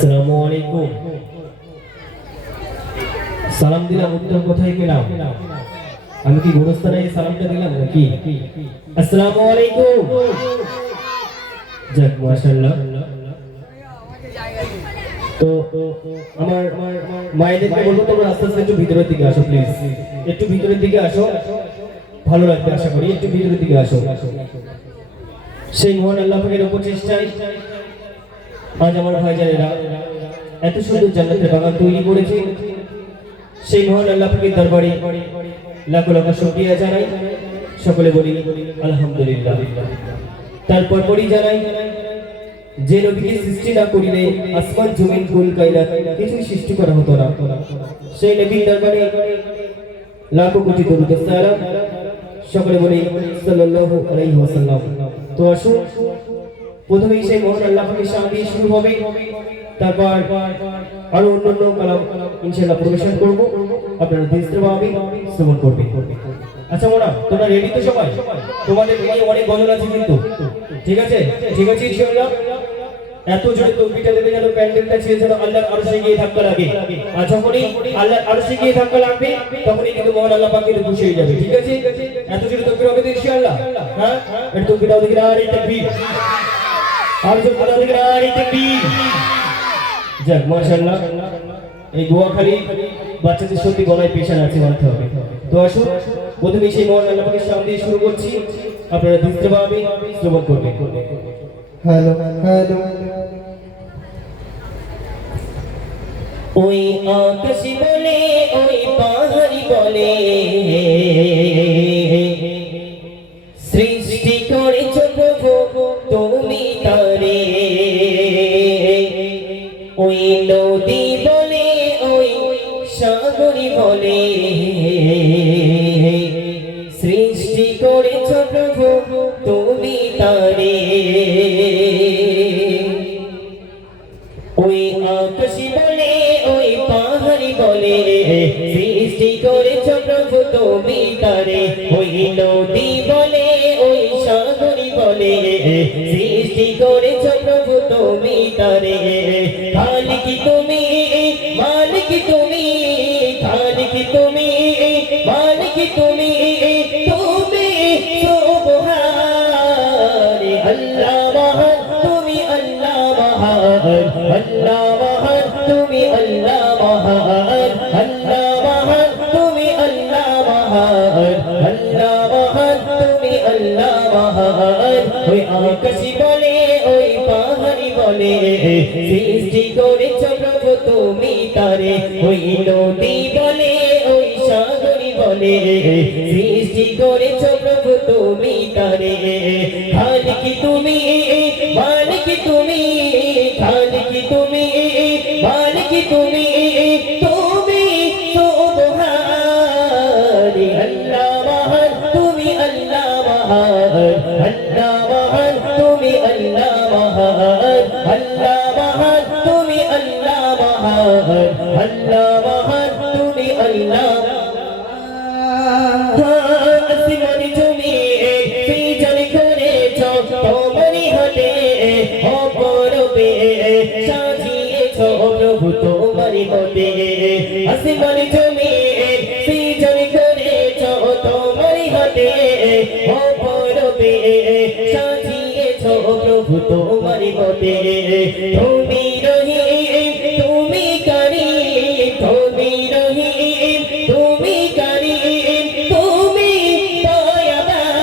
আসসালামু আলাইকুম। সালাম দিলাম, উত্তর কোথায় পেলাম? আমি কি গুরুস্থানে সালামটা দিলাম নাকি? আসসালামু আলাইকুম। যাক মাশাআল্লাহ। তো আমার মায়েদেরকে বলবো তোমরা আস্তে আস্তে একটু ভিতরের দিকে আসো প্লিজ, একটু ভিতরের দিকে আসো, ভালো লাগবে আশা করি। একটু ভিতরের দিকে আসো। সেই মহান আল্লাহ পাকের উপচেষ্টায় আজ আমার ভাইজানেরা এত সুন্দর জান্নাতের বাগান তৈরি করেছে। সেই মহান আল্লাহ পাকের দরবারে লাখো লাখো শুকরিয়া জানাই। সকলে বলি আলহামদুলিল্লাহ। তারপর পরই জানাই যে নবীকে সৃষ্টি না করিলে আসমান জমিন কুল কায়নাত কিছুই সৃষ্টি করা হতো না। সেই নবীর দরবারে লাখো কোটি দরুদ সালাম। সকলে বলি সাল্লাল্লাহু আলাইহি ওয়াসাল্লাম। তো আসুন প্রথমেই সেই মহান আল্লাহ পাকের শান দিয়ে শুরু হবে, তারপর আরো অন্যান্য কালাম ইনশাআল্লাহ পরিবেশন করব। আপনারা দৃষ্টিভাবে শ্রবণ করবেন। আচ্ছা মোনা, তোমরা রেডি তো সবাই? তোমাদের নিয়ে অনেক গজল আছে কিন্তু, ঠিক আছে? ঠিক আছে ইনশাআল্লাহ। এত জোরে তকবীরটা দেবে যেন প্যান্ডেলটা ছেড়ে যেন আল্লাহর আরশে গিয়ে ধাক্কা লাগে। আর যখনই আল্লাহর আরশে গিয়ে ধাক্কা লাগবে তখনই কিন্তু মহান আল্লাহ পাক কিন্তু খুশি হয়ে যাবে, ঠিক আছে? এত জোরে তকবীর হবে তো ইনশাআল্লাহ। হ্যাঁ, একটু তকবীর দাও দেখি। আরে তাকবীর, আর জোরে দাও দেখি। আরে তাকবীর। যাক মাশাআল্লাহ। এই দোয়াখালি বাচ্চাদের সত্যি গলায় পেশান আছে, মানতে হবে। তো আসুন প্রথমে সেই মহান আল্লাহ পাকের শান দিয়ে শুরু করছি। আপনারা দৃষ্টিভাবে শ্রবণ করবেন। Hello hello. ওই আকাশ বলে, ওই পাহাড়ি বলে, সৃষ্টি করেছ প্রভু তুমি তারে। ওই নদী বলে, ওই সাগরী বলে, সৃষ্টি করেছ প্রভু তুমি তারে। ওই আকাশ বলে, ওই পাহাড়ি বলে, সৃষ্টি করেছ প্রভু তুমি তারে। ওই নদী বলে, ওই সাগরী বলে, সৃষ্টি করেছ প্রভু তুমি তারে। খালিক তুমি, মালিক তুমি, খালিক তুমি, মালিক তুমি, তুমি সুবহান আল্লাহ মহান, তুমি আল্লাহ মহান, আল্লাহ মহান, তুমি আল্লাহ মহান, আল্লাহ মহান, তুমি আল্লাহ মহান, আল্লাহ মহান, তুমি আল্লাহ মহান। ওই আকাশ বলে, ওই পাহাড়ি বলে, সৃষ্টি করেছ প্রভু তুমি তারে। ওই নদী বলে, ওই সাগরী বলে, সৃষ্টি করেছ প্রভু তুমি তারে। খালিক তুমি, মালিক তুমি, খালিক তুমি, মালিক তুমি, তুমি সুবহান আল্লাহ মহান, তুমি আল্লাহ মহান, আল্লাহ মহান, তুমি আল্লাহ মহান, আল্লাহ মহান, তুমি আল্লাহ মহান, আল্লাহ মহান, তুমি আল্লাহ। আসমানি তুমি সৃজন করেছ তোমারই হাতে, অপরূপে সাজিয়েছ প্রভু তোমারই মতে। আসমানি তুমি সৃজন করেছ তোমারই হাতে, অপরূপে সাজিয়েছ প্রভু তোমারই মতে। তুমি রহিম, তুমি কারীম, তুমি রহিম, তুমি কারীম, তুমি দয়াবান।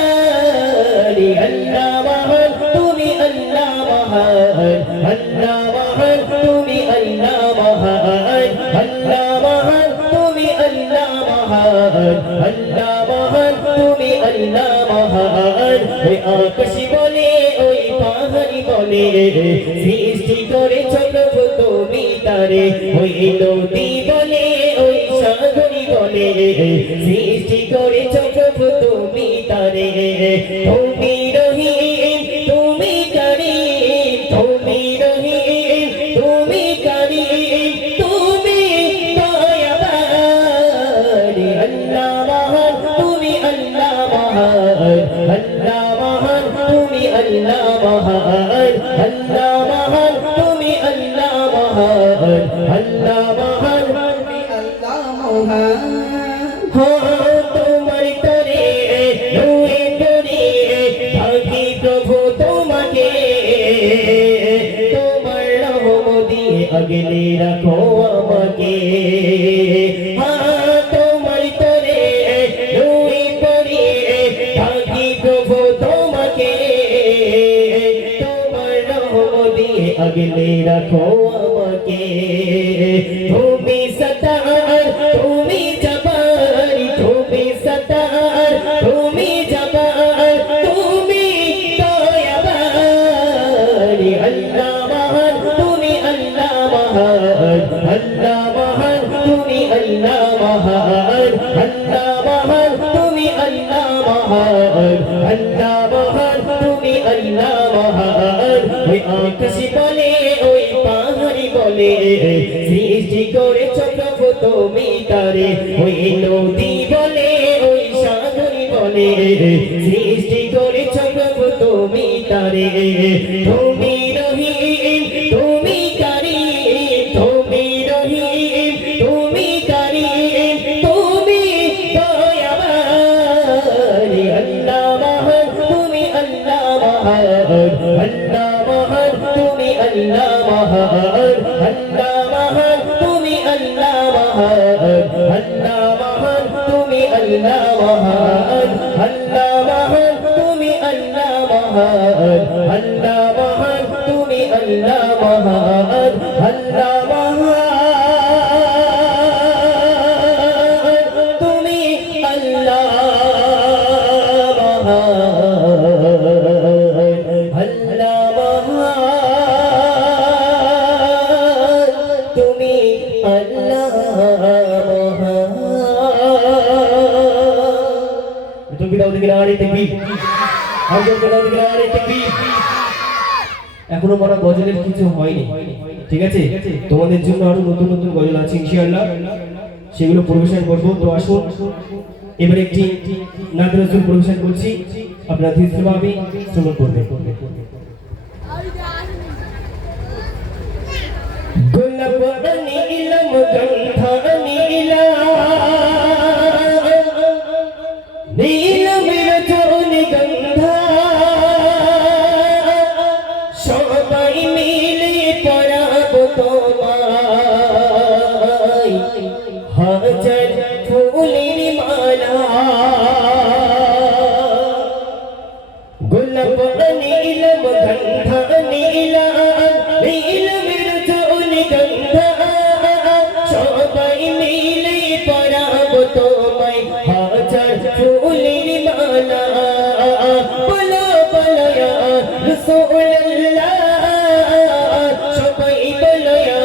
আল্লাহ মহান, তুমি আল্লাহ মহান, আল্লাহ মহান, তুমি আল্লাহ মহান, আল্লাহ মহান, তুমি আল্লাহ মহান, আল্লাহ মহান, তুমি আল্লাহ মহান। ওই আকাশ বলে, ওই পাহাড়ি বলে, সৃষ্টি করেছ প্রভু তুমি তারে। ওই নদী বলে, ওই সাগরী বলে, সৃষ্টি করেছ প্রভু তুমি তারে। তুমি রহিম, তুমি কারীম, তুমি রহিম, তুমি কারীম, তুমি দয়াবান। আল্লাহ মহান, তুমি আল্লাহ মহান, আল্লাহ মহান, তুমি আল্লাহ মহান, আল্লাহ মহান, তুমি আল্লাহ মহান। মহান আল্লাহ মহান আল্লাহ মহান হো তোমার তরে রয়ে পড়ে থাকি প্রভু তোমাকে তোমার রহমত দিয়ে আগলে রাখো আমাকে তোমার তরে রয়ে পড়ে থাকি প্রভু তোমাকে তোমার রহমত দিয়ে আগলে রাখো আমাকে তুমি সতার তুমি জবার তুমি সতার তুমি জবার তুমি দয়াবার আল্লাহ মহান তুমি আল্লাহ মহান আল্লাহ মহান তুমি আল্লাহ মহান আল্লাহ মহান তুমি আল্লাহ মহান আল্লাহ মহান তুমি আল্লাহ মহান ওই আকাশ বলে ওই পাহাড়ি বলে সৃষ্টি করেছ প্রভু তুমি তারে ওই নদী বলে ওই সাগর বলে সৃষ্টি করেছ প্রভু তুমি তারে তুমি রহিম তুমি কারীম তুমি রহিম তুমি কারীম তুমি দয়াবান আল্লাহ মহান তুমি আল্লাহ মহান আল্লাহ মহান তুমি আল্লাহ মহান আল্লাহ মহান তুমি আল্লাহ মহান আল্লাহ মহান তুমি আল্লাহ মহান আল্লাহ মহান তুমি আল্লাহ মহান আল্লাহ মহান তুমি আল্লাহ মহান আল্লাহ মহান তুমি আল্লাহ মহান আল্লাহ মহান তুমি আল্লাহ মহান তুমি দাও দিকে নারে তাকবীর আগে দাও দিকে নারে তাকবীর এখনো বড় গজলের কিছু হয়নি ঠিক আছে তোমাদের জন্য আরো নতুন নতুন গজল আছে ইনশাআল্লাহ সেগুলো পরিবেশন করব তো আসুন এবারে একটি নাত রাসূল পরিবেশন করছি আপনারা ধীরস্থিরভাবে শ্রবণ করবেন গোলাপ নীলম গন্ধা নীলা নীলমের জনি গন্ধা সবাই মিলে পরাব তোমায় হাজার ফুলের মালা গোলাপ নীলম গন্ধা নীলা নীলমের জনি গন্ধা সবাই মিলে পরাব তোমায় হাজার ফুলের মালা বলো বলো ইয়া রাসূলুল্লাহ সবাই বলো ইয়া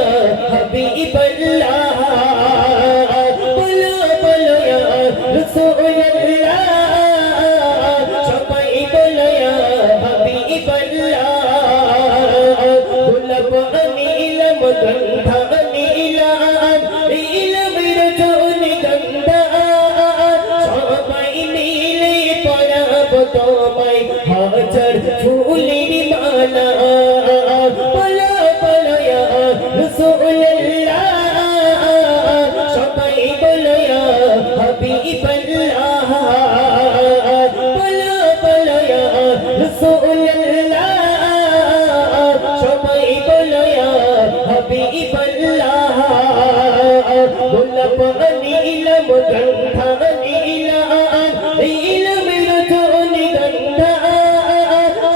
হাবিবাল্লাহ বলো বলো ইয়া রাসূলুল্লাহ সবাই বলো ইয়া হাবিবাল্লাহ গোলাপ নীলম গন্ধা নীলা নীলমের জনি গন্ধা সবাই মিলে পরাব তোমায় হাজার ফুলের মালা বলো বলো ইয়া রাসূলুল্লাহ সবাই বলো ইয়া হাবিবাল্লাহ বলো বলো ইয়া রাসূলুল্লাহ সবাই বলো ইয়া হাবিবাল্লাহ গোলাপ নীলম গন্ধা নীলা নীলমের জনি গন্ধা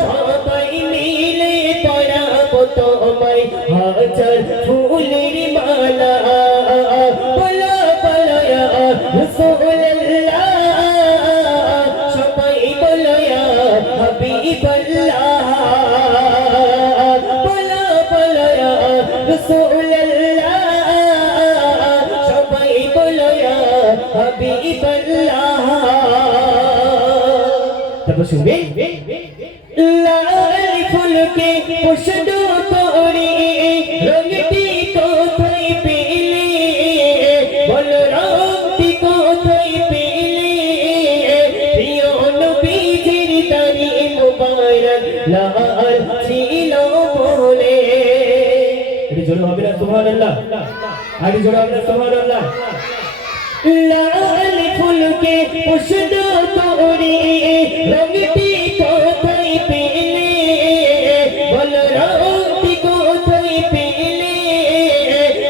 সবাই মিলে পরাব তোমায় হাজার ফুলের মালা বলো বলো ইয়া রাসূলুল্লাহ সবাই বলো ইয়া হাবিবাল্লাহ বলো বলো ইয়া রাসূলুল্লাহ সবাই বলো ইয়া হাবিবাল্লাহ তারপর শুনবেন লাল ফুলকে পুষ্প করে রঙটি কোথায় পেলে বলো রঙটি কোথায় পেলে প্রিয় নবীজির দাড়ি মোবারক লাল ছিল বলে এটা জোরে হবে না তোমার সুবহানাল্লাহ আরে জোরে আমরা সুবহানাল্লাহ লাল ফুলকে পুষ্প তোরে রঙটি কোথায় পেলে বল রঙটি কোথায় পেলে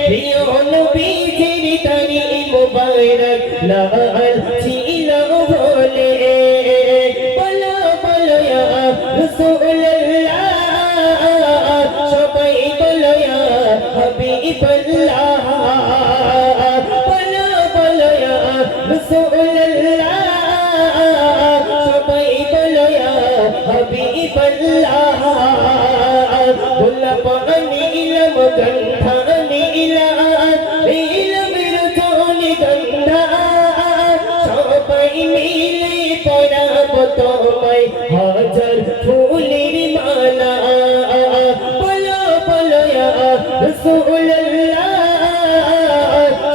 প্রিয় নবীজির তরি মুবারক লাল ছিল বলে বলো বলো ইয়া রাসূলুল্লাহ সবাই বলো ইয়া হাবিবাল্লাহ রাসূলুল্লাহ সবাই বলো ইয়া হাবিবাল্লাহ গোলাপ নীলম গন্ধা নীলা নীলমের জনি গন্ধা সবাই মিলে পরাব তোমায় হাজার ফুলের মালা বলো বলো ইয়া রাসূলুল্লাহ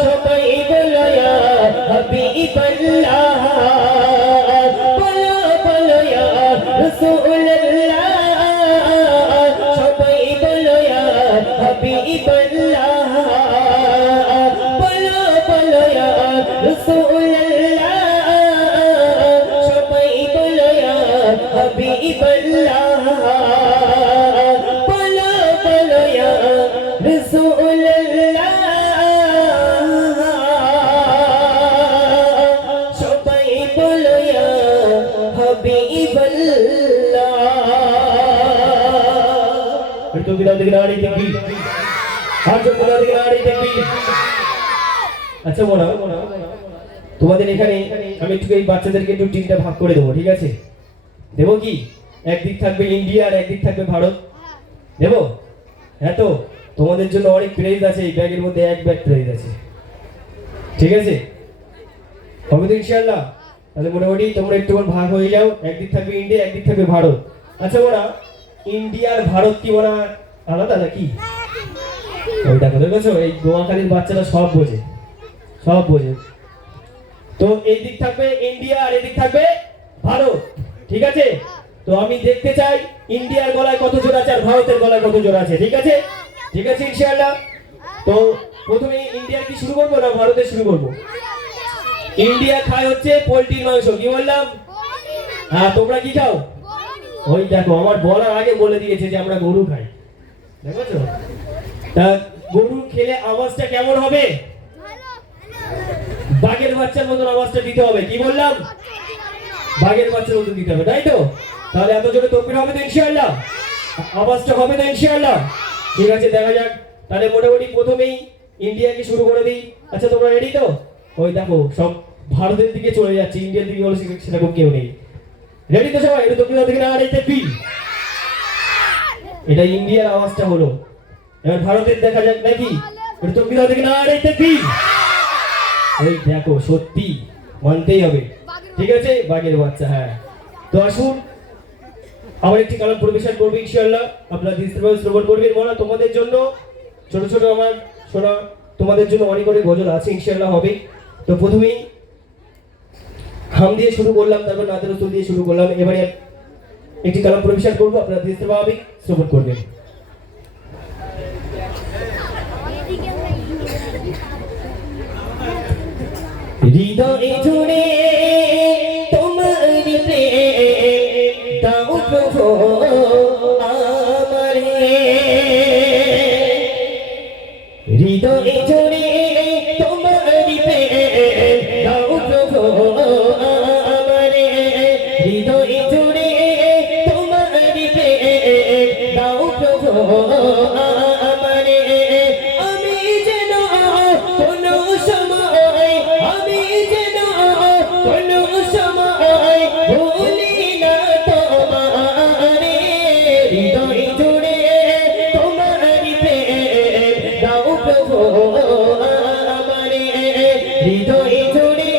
সবাই বলো ইয়া হাবিবাল্লাহ বলো বলো ইয়া রাসূলুল্লাহ সবাই বলো ইয়া হাবিবাল্লাহ বলো বলো ইয়া রাসূলুল্লাহ সবাই বলো ইয়া হাবিবাল্লাহ বলো বলো ইয়া রাসূলুল্লাহ সবাই বলো ইয়া হাবিবাল্লাহ একটু বিরাম দিকে নাড়ি দেখবি আর তো বিরাম দিকে নাড়ি দেখবি আচ্ছা বলো তোমাদের এখানে আমি একটু এই বাচ্চাদেরকে একটু টিমটা ভাগ করে দেবো ঠিক আছে দেবো কি একদিক থাকবে ইন্ডিয়া আর একদিক থাকবে ভারত দেবো হ্যাঁ তো তোমাদের জন্য অনেক প্রাইজ আছে এই ব্যাগের মধ্যে এক ব্যাগ প্রাইজ আছে ঠিক আছে হবে তো ইনশাআল্লাহ তাহলে মোটামুটি তোমরা একটু ভাগ হয়ে যাও একদিক থাকবে ইন্ডিয়া একদিক থাকবে ভারত আচ্ছা ওরা ইন্ডিয়া আর ভারত কি ওরা আলাদা নাকি ওই দেখো দেখেছো এই গোয়াখালীর বাচ্চারা সব বোঝে তো এই দিক থাকবে ইন্ডিয়া আর এদিক থাকবে ভারত ঠিক আছে তো আমি দেখতে চাই ইন্ডিয়ার গলায় কত জোর আছে আর ভারতের গলায় কত জোর আছে ঠিক আছে ইনশাআল্লাহ তো প্রথমে ইন্ডিয়ার কি শুরু করবো না ভারতের শুরু করবো ইন্ডিয়া খায় হচ্ছে পোল্ট্রির মাংস কি বললাম হ্যাঁ তোমরা কি খাও ওই দেখো আমার বলার আগে বলে দিয়েছে যে আমরা গরু খাই দেখো তা গরু খেলে আওয়াজটা কেমন হবে বাঘের বাচ্চার মতন আওয়াজটা দিতে হবে কি বললাম বাঘের বাচ্চার মতন দিতে হবে তাই তো তাহলে এত জোরে তকবীর হবে তো ইনশাআল্লাহ আওয়াজটা হবে তো ইনশাআল্লাহ ঠিক আছে দেখা যাক তাহলে মোটামুটি প্রথমেই ইন্ডিয়াকে শুরু করে দিই আচ্ছা তোমরা রেডি তো ওই দেখো সব ভারতের দিকে চলে যাচ্ছে ইন্ডিয়ার দিকে বলে সেরকম কেউ নেই রেডি তো সবাই এটা তকবীর দিকে না আড়াইতে ফিল এটা ইন্ডিয়ার আওয়াজটা হলো এবার ভারতের দেখা যাক নাকি এটা তকবীর দিকে না আড়াইতে ফিল ওই দেখো সত্যি মানতেই হবে ঠিক আছে বাঘের বাচ্চা হ্যাঁ তো আসুন আবার একটি কালাম পরিবেশন করবে ইনশাআল্লাহ আপনারা দৃষ্টিভাবে শ্রবণ করবেন বলা তোমাদের জন্য ছোট ছোট আমার শোনা তোমাদের জন্য অনেক অনেক গজল আছে ইনশাআল্লাহ হবে তো প্রথমেই হাম দিয়ে শুরু করলাম তারপর নাদের উত্তর দিয়ে শুরু করলাম এবারে একটি কালাম পরিবেশন করবো আপনারা দৃষ্টিভাবে শ্রবণ করবেন হৃদয়ে জুড়ে তোমার প্রেম দাও প্রভু আমারে হৃদয়ে জুড়ে তোমার প্রেম দাও প্রভু আমারে হৃদয়ে জুড়ে তোমার প্রেম দাও প্রভু আমারে আমি যেন কোনো সময় আমি যেন কোনো সময় ভুলি না তোমারে হৃদয় জুড়ে তোমার প্রেম দাও প্রভু আমারে হৃদয় জুড়ে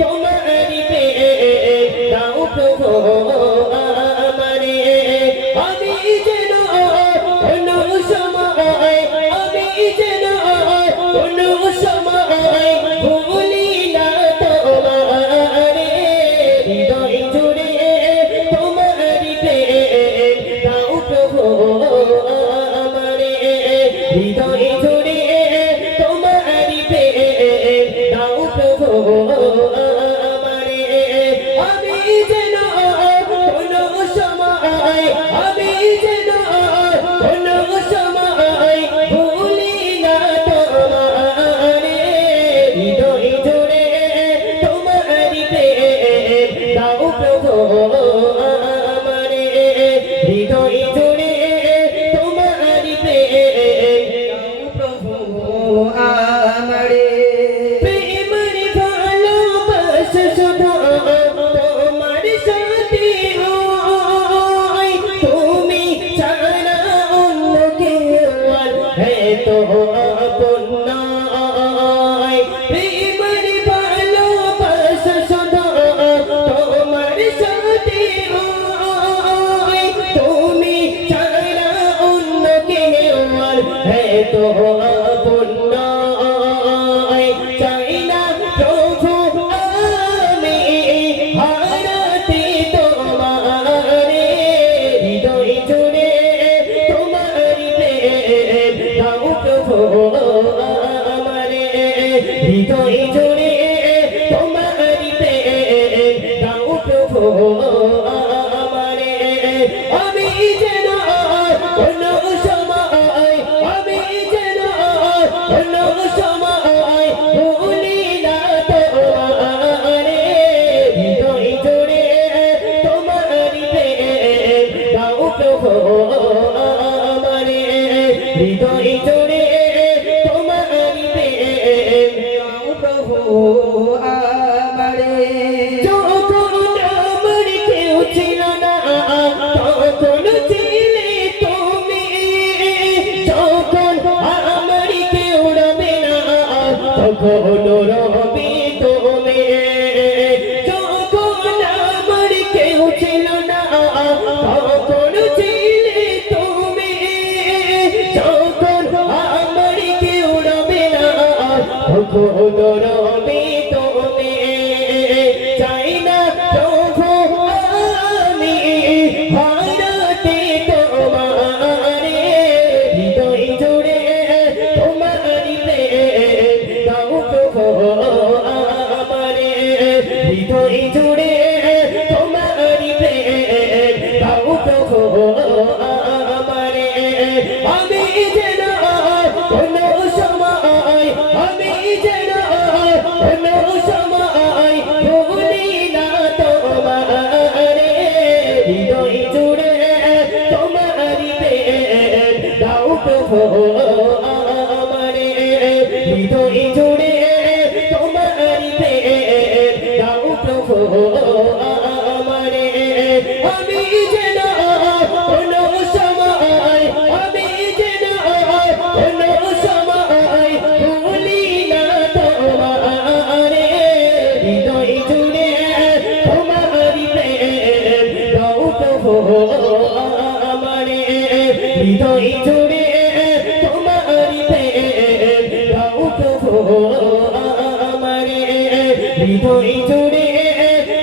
তোমার প্রেম দাও প্রভু আমারে আমি যেন কোনো সময় আমি যেন কোনো সময় ভুলি না তোমারে হৃদয় জুড়ে তোমার প্রেম দাও প্রভু আমারে হৃদয় জুড়ে আমারে হৃদয় জুড়ে তোমারি প্রেম দাও প্রভু আমারে আমি যেন কোন সময় আমি যেন কোন সময় ভুলি না তোমারে হৃদয় জুড়ে তোমারি প্রেম দাও প্রভু আমারে হৃদয় জুড়ে তোমারি প্রেম দাও প্রভু আমারে যখন আমার কেউ ছিল না তখন ছিলে তুমি যখন আমার কেউ রবে না তখন রবে তুমি যখন আমার কেউ ছিল না তখন ছিলে তুমি যখন আমার কেউ রবে না তখন রবে তুমি চাই না প্রভু আমি হারাতে তোমারে হৃদয় জুড়ে তোমারি প্রেম দাও প্রভু আমারে হৃদয় জুড়ে তোমারি প্রেম দাও প্রভু আমারে আমি যেন কোন সময় আমি যেন কোন সময় ভুলি না তোমারে হৃদয় জুড়ে তোমারি প্রেম দাও প্রভু আমারে হৃদয় জুড়ে তোমারি প্রেম দাও প্রভু আমারে আমি যেন কোন সময় আমি যেন কোন সময় ভুলি না তোমারে হৃদয় জুড়ে তোমারি প্রেম দাও প্রভু আমারে হৃদয় জুড়ে তোমারি প্রেম দাও প্রভু আমারে হৃদয় জুড়ে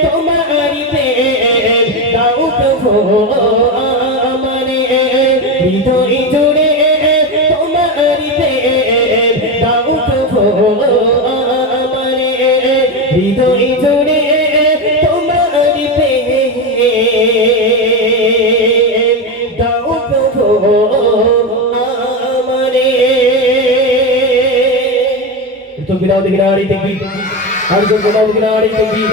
তোমারি প্রেম দাও প্রভু আমারে হৃদয় জুড়ে তোমারি প্রেম দাও প্রভু আমারে হৃদয় জুড়ে তোমারি প্রেম দাও প্রভু আমারে তো বিরাও দেখি নাড়ি দেখি আর তো বিরাও দেখি নাড়ি দেখি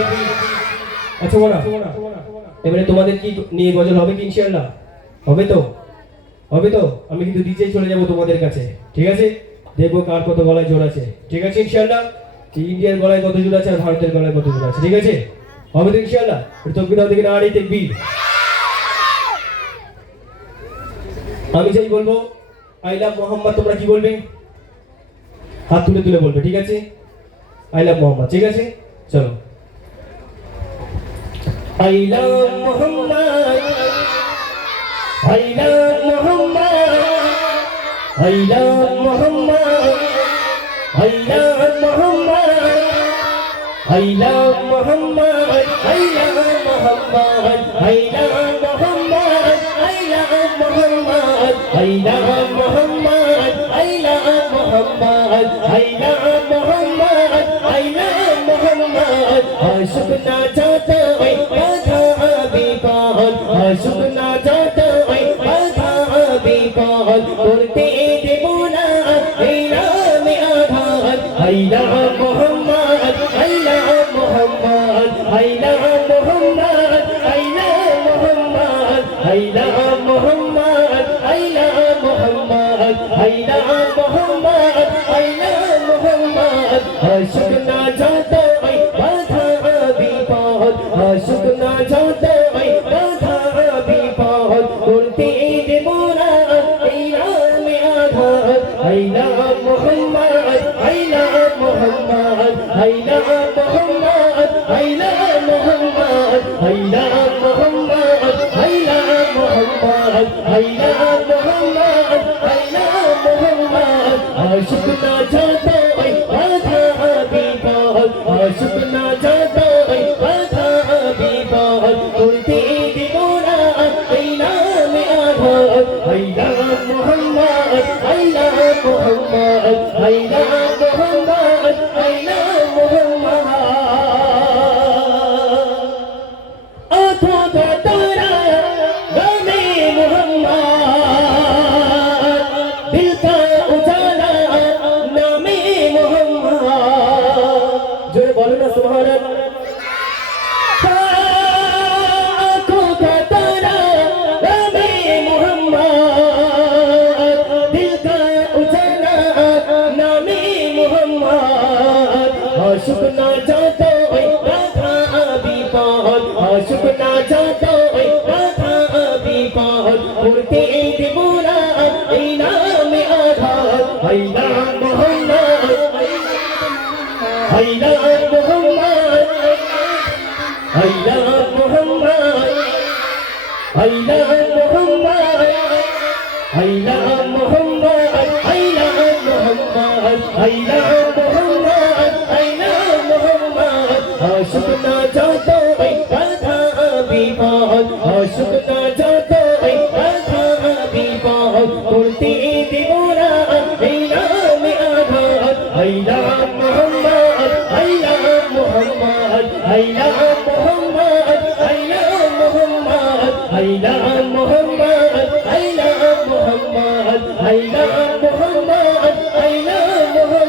আচ্ছা বড়া এবারে তোমাদের কি নিয়ে গজল হবে কি ইনশাআল্লাহ হবে তো হবে তো আমি কিন্তু নিচেই চলে যাব তোমাদের কাছে ঠিক আছে দেখবো কার কত গলায় জোর আছে ঠিক আছে ইনশাআল্লাহ ইন্ডিয়ার গলায় কত জোর আছে আর ভারতের গলায় কত জোর আছে ঠিক আছে হবে তো ইনশাআল্লাহ তো বিরাও দেখি নাড়ি দেখবি আমি যাই বলবো আই লাভ মোহাম্মদ তোমরা কি বলবে হাত তুলে তুলে বলবে ঠিক আছে আই লাভ মোহাম্মদ ঠিক আছে চলো I love Mohammad I love Mohammad I love Mohammad I love Mohammad I love Mohammad I love Mohammad I love Mohammad I love Mohammad I love Mohammad I love Mohammad I love Mohammad I love Mohammad আশিক না চাহতা है बाधा विपाल आशुक ना चाहता है बाधा विपाल करते देबो ना ऐला में आघात ऐला मोहम्मद ऐला मोहम्मद ऐला मोहम्मद ऐला मोहम्मद ऐला मोहम्मद ऐला मोहम्मद ऐला मोहम्मद ऐला मोहम्मद आशुक ना चाहता है बाधा विपाल आशुक ना चाहता है बाधा विपाल करते देबो ना ऐला में आघात ऐला मोहम्मद ऐला मोहम्मद ऐला मोहम्मद ऐला मोहम्मद ऐला मोहम्मद ऐला मोहम्मद ऐला मोहम्मद ऐला मोहम्मद आशिक ना चाहता है बाधा विपाल आशिक ना चाहता है बाधा विपाल करते देबो ना ऐला में आघात ऐला मोहम्मद ऐला मोहम्मद আইনা মোহাম্মদ আইনা মোহাম্মদ আঁখোं का तारा नामे मोहम्मद दिल का उजाला नामे मोहम्मद जो बोलो ना सुभान अल्लाह आँखों का तारा नामे मोहम्मद दिल का उजाला नामे मोहम्मद आशिक ना चाहता आशिक ना चाहता বিপদ করতে দেব না এই নামে আঘাত আইনা মোহাম্মদ আইনা মোহাম্মদ আইনা মোহাম্মদ আইনা মোহাম্মদ আইনা মোহাম্মদ আইনা মোহাম্মদ আইনা মোহাম্মদ আইনা মোহাম্মদ আশিক না চাহতো বাধা বিপদ আশিক না চাহতো বাধা বিপদ করতে দেব না এই নামে আঘাত আইনা মোহাম্মদ আইনা মোহাম্মদ আইনা মোহাম্মদ আইনা মোহাম্মদ আইনা মোহাম্মদ আইনা মোহাম্মদ আইনা মোহাম্মদ আইনা মোহাম্মদ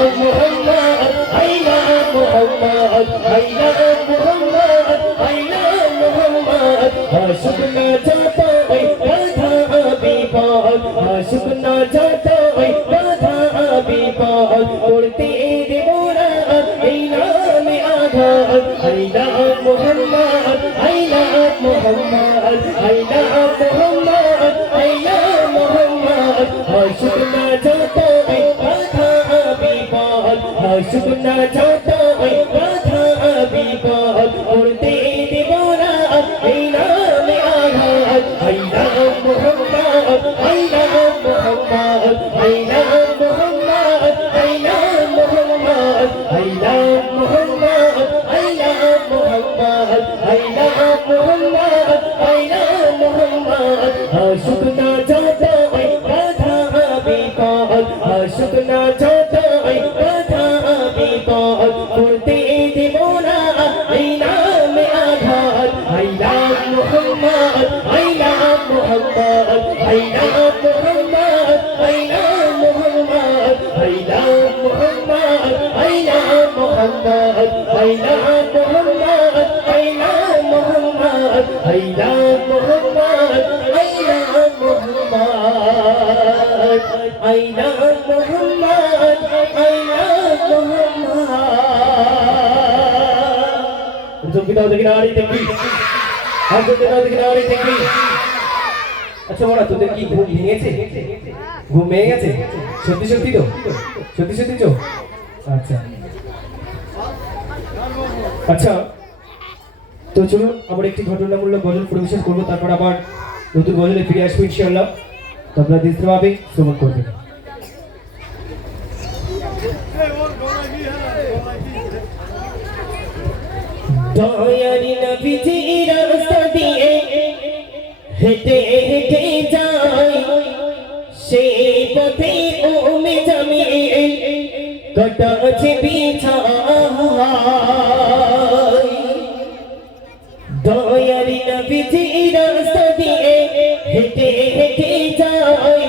আইনা মোহাম্মদ আইনা মোহাম্মদ আইনা মোহাম্মদ আইনা মোহাম্মদ আশিক না চাহতা বাধা বিপদ আশিক না চাহতা বাধা বিপদ করতে দেব না এই নামে আঘাত আইনা মোহাম্মদ আইনা মোহাম্মদ আইনা মোহাম্মদ আইনা মোহাম্মদ আশিক না চাহতা আশিক না চাহতা বাধা বিপদ করতে দেব না এই নামে আঘাত আইনা মোহাম্মদ আইনা মোহাম্মদ আইনা মোহাম্মদ আইনা মোহাম্মদ আইনা মোহাম্মদ আইনা মোহাম্মদ আইনা মোহাম্মদ আইনা মোহাম্মদ আশিক না চাহতা বাধা বিপদ আশিক না চাহতা বাধা বিপদ করতে দেব না এই নামে আঘাত আইনা মোহাম্মদ আইনা মোহাম্মদ আইনা মোহাম্মদ আইনা মোহাম্মদ আইনা মোহাম্মদ আইনা মোহাম্মদ আইনা মোহাম্মদ আইনা মোহাম্মদ আইনা মোহাম্মদ আইনা মোহাম্মদ আইনা মোহাম্মদ আইনা মোহাম্মদ জোকিনা দেখিনা আরি দেখি আর জোকিনা দেখিনা আরি দেখি আচ্ছা বড়া তোদের কি ঘুম ভেঙেছে ঘুম ভেঙে গেছে সত্যি সত্যি তো সত্যি সত্যি তো আচ্ছা আচ্ছা তো চলুন আমরা একটি ঘটনামূলক গজল পরিবেশন করবো তারপর আবার নতুন গজলে ফিরে আসবো ইনশাআল্লাহ তো আপনারা দৃশ্যভাবে শ্রবণ করবেন দয়ারি নবীজি রাস্তা দিয়ে হেঁটে হেঁটে যায় সেই পথে ওমে জামিল কাটাছে বিছায় দয়ারি নবীজি রাস্তা দিয়ে হেঁটে হেঁটে যায়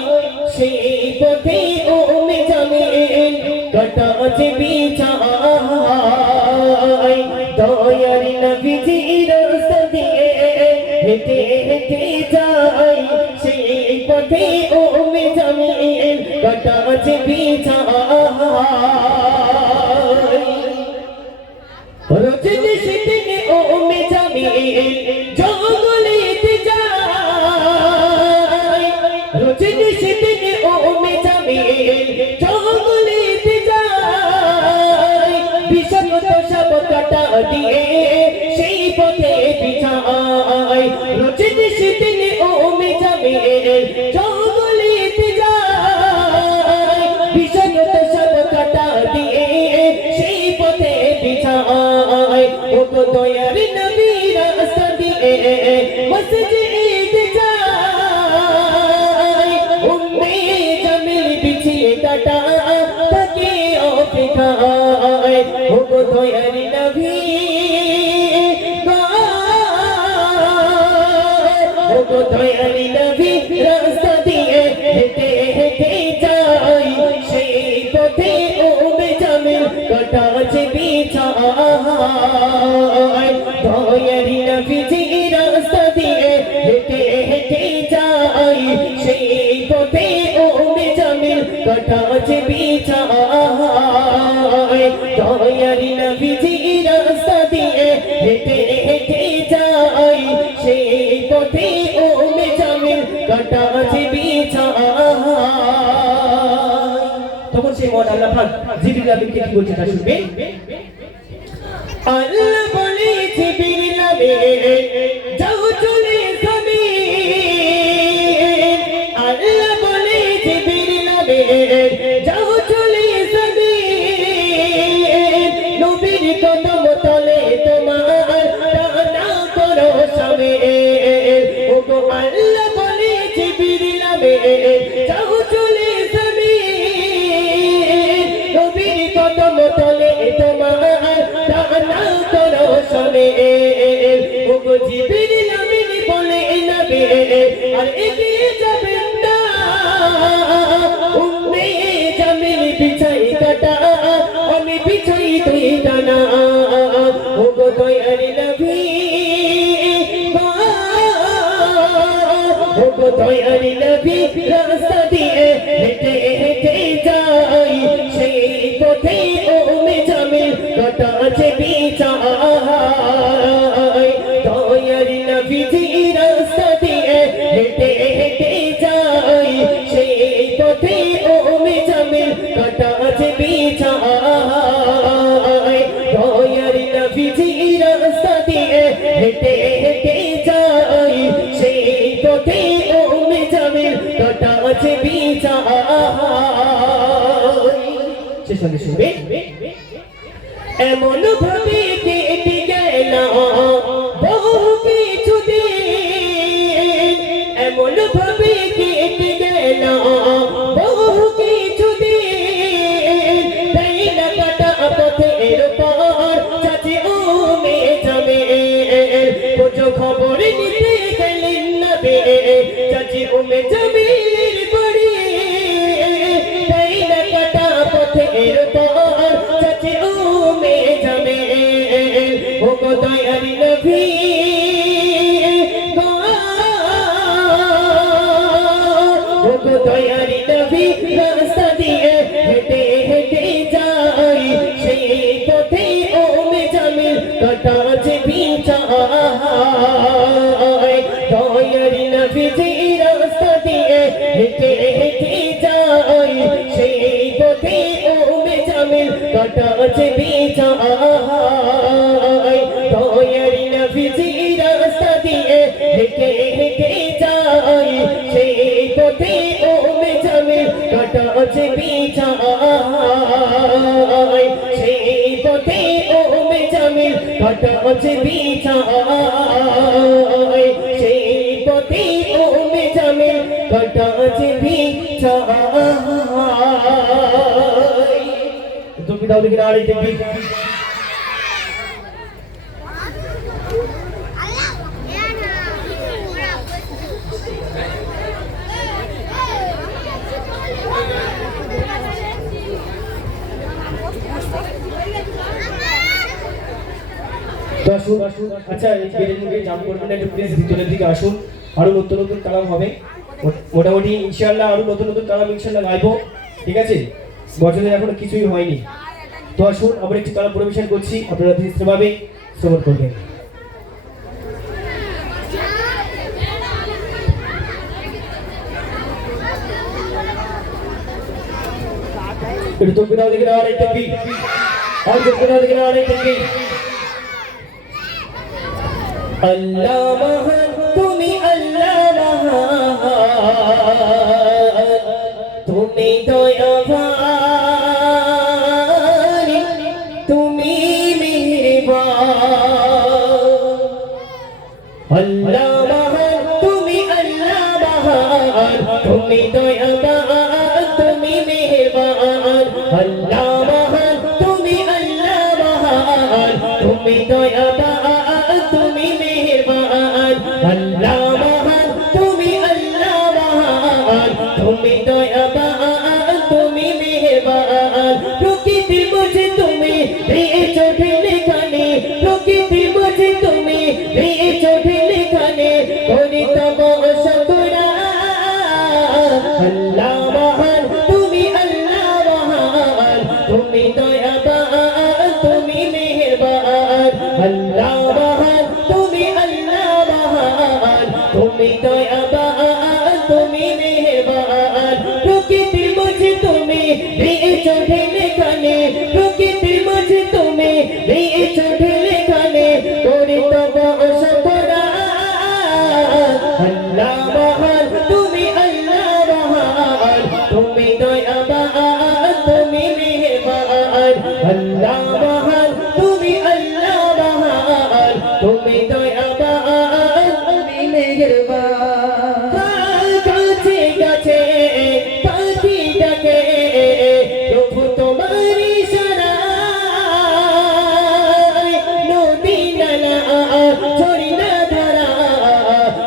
সেই পথে ওমে জামিল কাটাছে বিছায় দয়ারি নবীজি রাস্তা দিয়ে হেঁটে হেঁটে যায় সেই পথে ওমে জামিল কাটাছে বিছায় রোজ নিশিদিন ওমে জামিল মসজিদ যাই উম্মে জামিল বিছিয়ে কাটা তাকে অপেক্ষায় ও গো দয়ার নবী ও গো দয়ার নবী রাস্তা দিয়ে হেঁটে হেঁটে যাই সেই পথে উম্মে জামিল কাটা যে বিছায় দয়ার নবীজি রাস্তা দিয়ে হেঁটে হেঁটে যাই সেই পথে উম্মে জামিল কাটা যে বিছায় দয়ার নবীজি রাস্তা দিয়ে হেঁটে হেঁটে যাই সেই পথে উম্মে জামিল কাটা যে বিছায় তখন সেই মহান আল্লাহ পাক জিবরিল আমিনকে কি বলছে তা শুনবে আল্লাহ বলে জিবরিল আমিন যাও চলে যাবে আল্লাহ বলে জিবরিল আমিন যাও চলে যাবে নবীর কদম তলে তোমার টানা করো সবে ও গো আল্লাহ বলে জিবরিল আমিন যাও চলে যাবে নবীর কদম তলে তোমার টানা করো সবে ও গো জিবরিল আমিন বলে নবী আর এগিয়ে যাবেন না উম্মে জামিল বিছাই কাটা আমি বিছাই তুই টানা ও গো দয়ার নবী ও গো দয়ার নবী রাস্তা দিয়ে হেঁটে হেঁটে যাই সেই পথে উম্মে জামিল কাটা আছে বিছায় দয়ার নবীজি রাস্তা দিয়ে হেঁটে হেঁটে যাই সেই পথে উম্মে জামিল কাটা আছে বিছায় দয়ার নবীজি রাস্তা দিয়ে হেঁটে হেঁটে যাই সেই পথে উম্মে জামিল কাটা আছে বিছায় সে সঙ্গে শুনবে এমন ভাবে কেটে গেল বহু কিছুদিন এমন ভাবে কেটে গেল বহু কিছুদিন তাই না কাটা পথের পর চাচি উম্মে জামিল খোঁজো খবর নিতে গেলেন নবী চাচি উম্মে জামিলের বাড়ি তাই না কাটা পথের পর চাচি উম্মে জামিল ও গো দয়ার নবী ও গো দয়ার নবী রাস্তা দিয়ে হেঁটে হেঁটে যাই সেই পথে উম্মে জামিল কাটা যে বিছায় দয়ার নবীজি রাস্তা দিয়ে হেঁটে হেঁটে যাই সেই পথে উম্মে জামিল কাটা যে বিছায় দয়ার নবীজি রাস্তা দিয়ে হেঁটে হেঁটে যাই সেই পথে উম্মে জামিল কাটা যে বিছায় সেই পথে উম্মে জামিল কাটা যে বিছায় সেই পথে উম্মে জামিল কাটা যে বিছায় তুমি দাও লিখে আড়াই দেখবি আচ্ছা এই গেটের মুখে জাম করবেন না, একটু প্লিজ ভিতরের দিকে আসুন। আরো নতুন নতুন কালাম হবে, মোটামুটি ইনশাআল্লাহ আরো নতুন নতুন কালাম ইনশাআল্লাহ গাইবো, ঠিক আছে? বছরের এখনো কিছুই হয়নি, তো আসুন আমরা একটি কালাম পরিবেশন করছি, আপনারা ধীরস্থিরভাবে শ্রবণ করবেন। একটু তো বিদাও দিকে আর একটা কি আর তো বিদাও দিকে আর একটা কি আল্লাহ মহান তুমি আল্লাহ মহান তুমি দয়াবান তুমি মেহেরবান আল্লাহ মহান তুমি আল্লাহ মহান তুমি দয়াবান তুমি মেহেরবান আল্লাহ মহান তুমি আল্লাহ মহান তুমি দয়াবান তুমি মেহেরবান আল্লাহ মহান তুমি আল্লাহ মহান তুমি দয়াবান তুমি মেহেরবান প্রকৃতির মাঝে তুমি দিয়েছো ঢেলেখানে প্রকৃতির মাঝে তুমি দিয়েছো ঢেলেখানে করি তব শুকরা আল্লাহ মহান তুমি আল্লাহ মহান তুমি দয়াবান তুমি মেহেরবান আল্লাহ মহান তুমি আল্লাহ মহান তুমি দয়াবান তুমি মেহেরবান প্রকৃতির মাঝে তুমি দিয়েছো ঢেলেখানে প্রকৃতির মাঝে তুমি দিয়েছো ঢেলেখানে করি তব শুকরা আল্লাহ মহান তুমি আল্লাহ মহান তুমি দয়াবান তুমি মেহেরবান আল্লাহ মহান তুমি আল্লাহ মহান তুমি দয়াবান তুমি মেহেরবান গাছে গাছে পাখি ডাকে প্রভু তোমার ইশারায় নদী নালা ঝর্ণা ধারা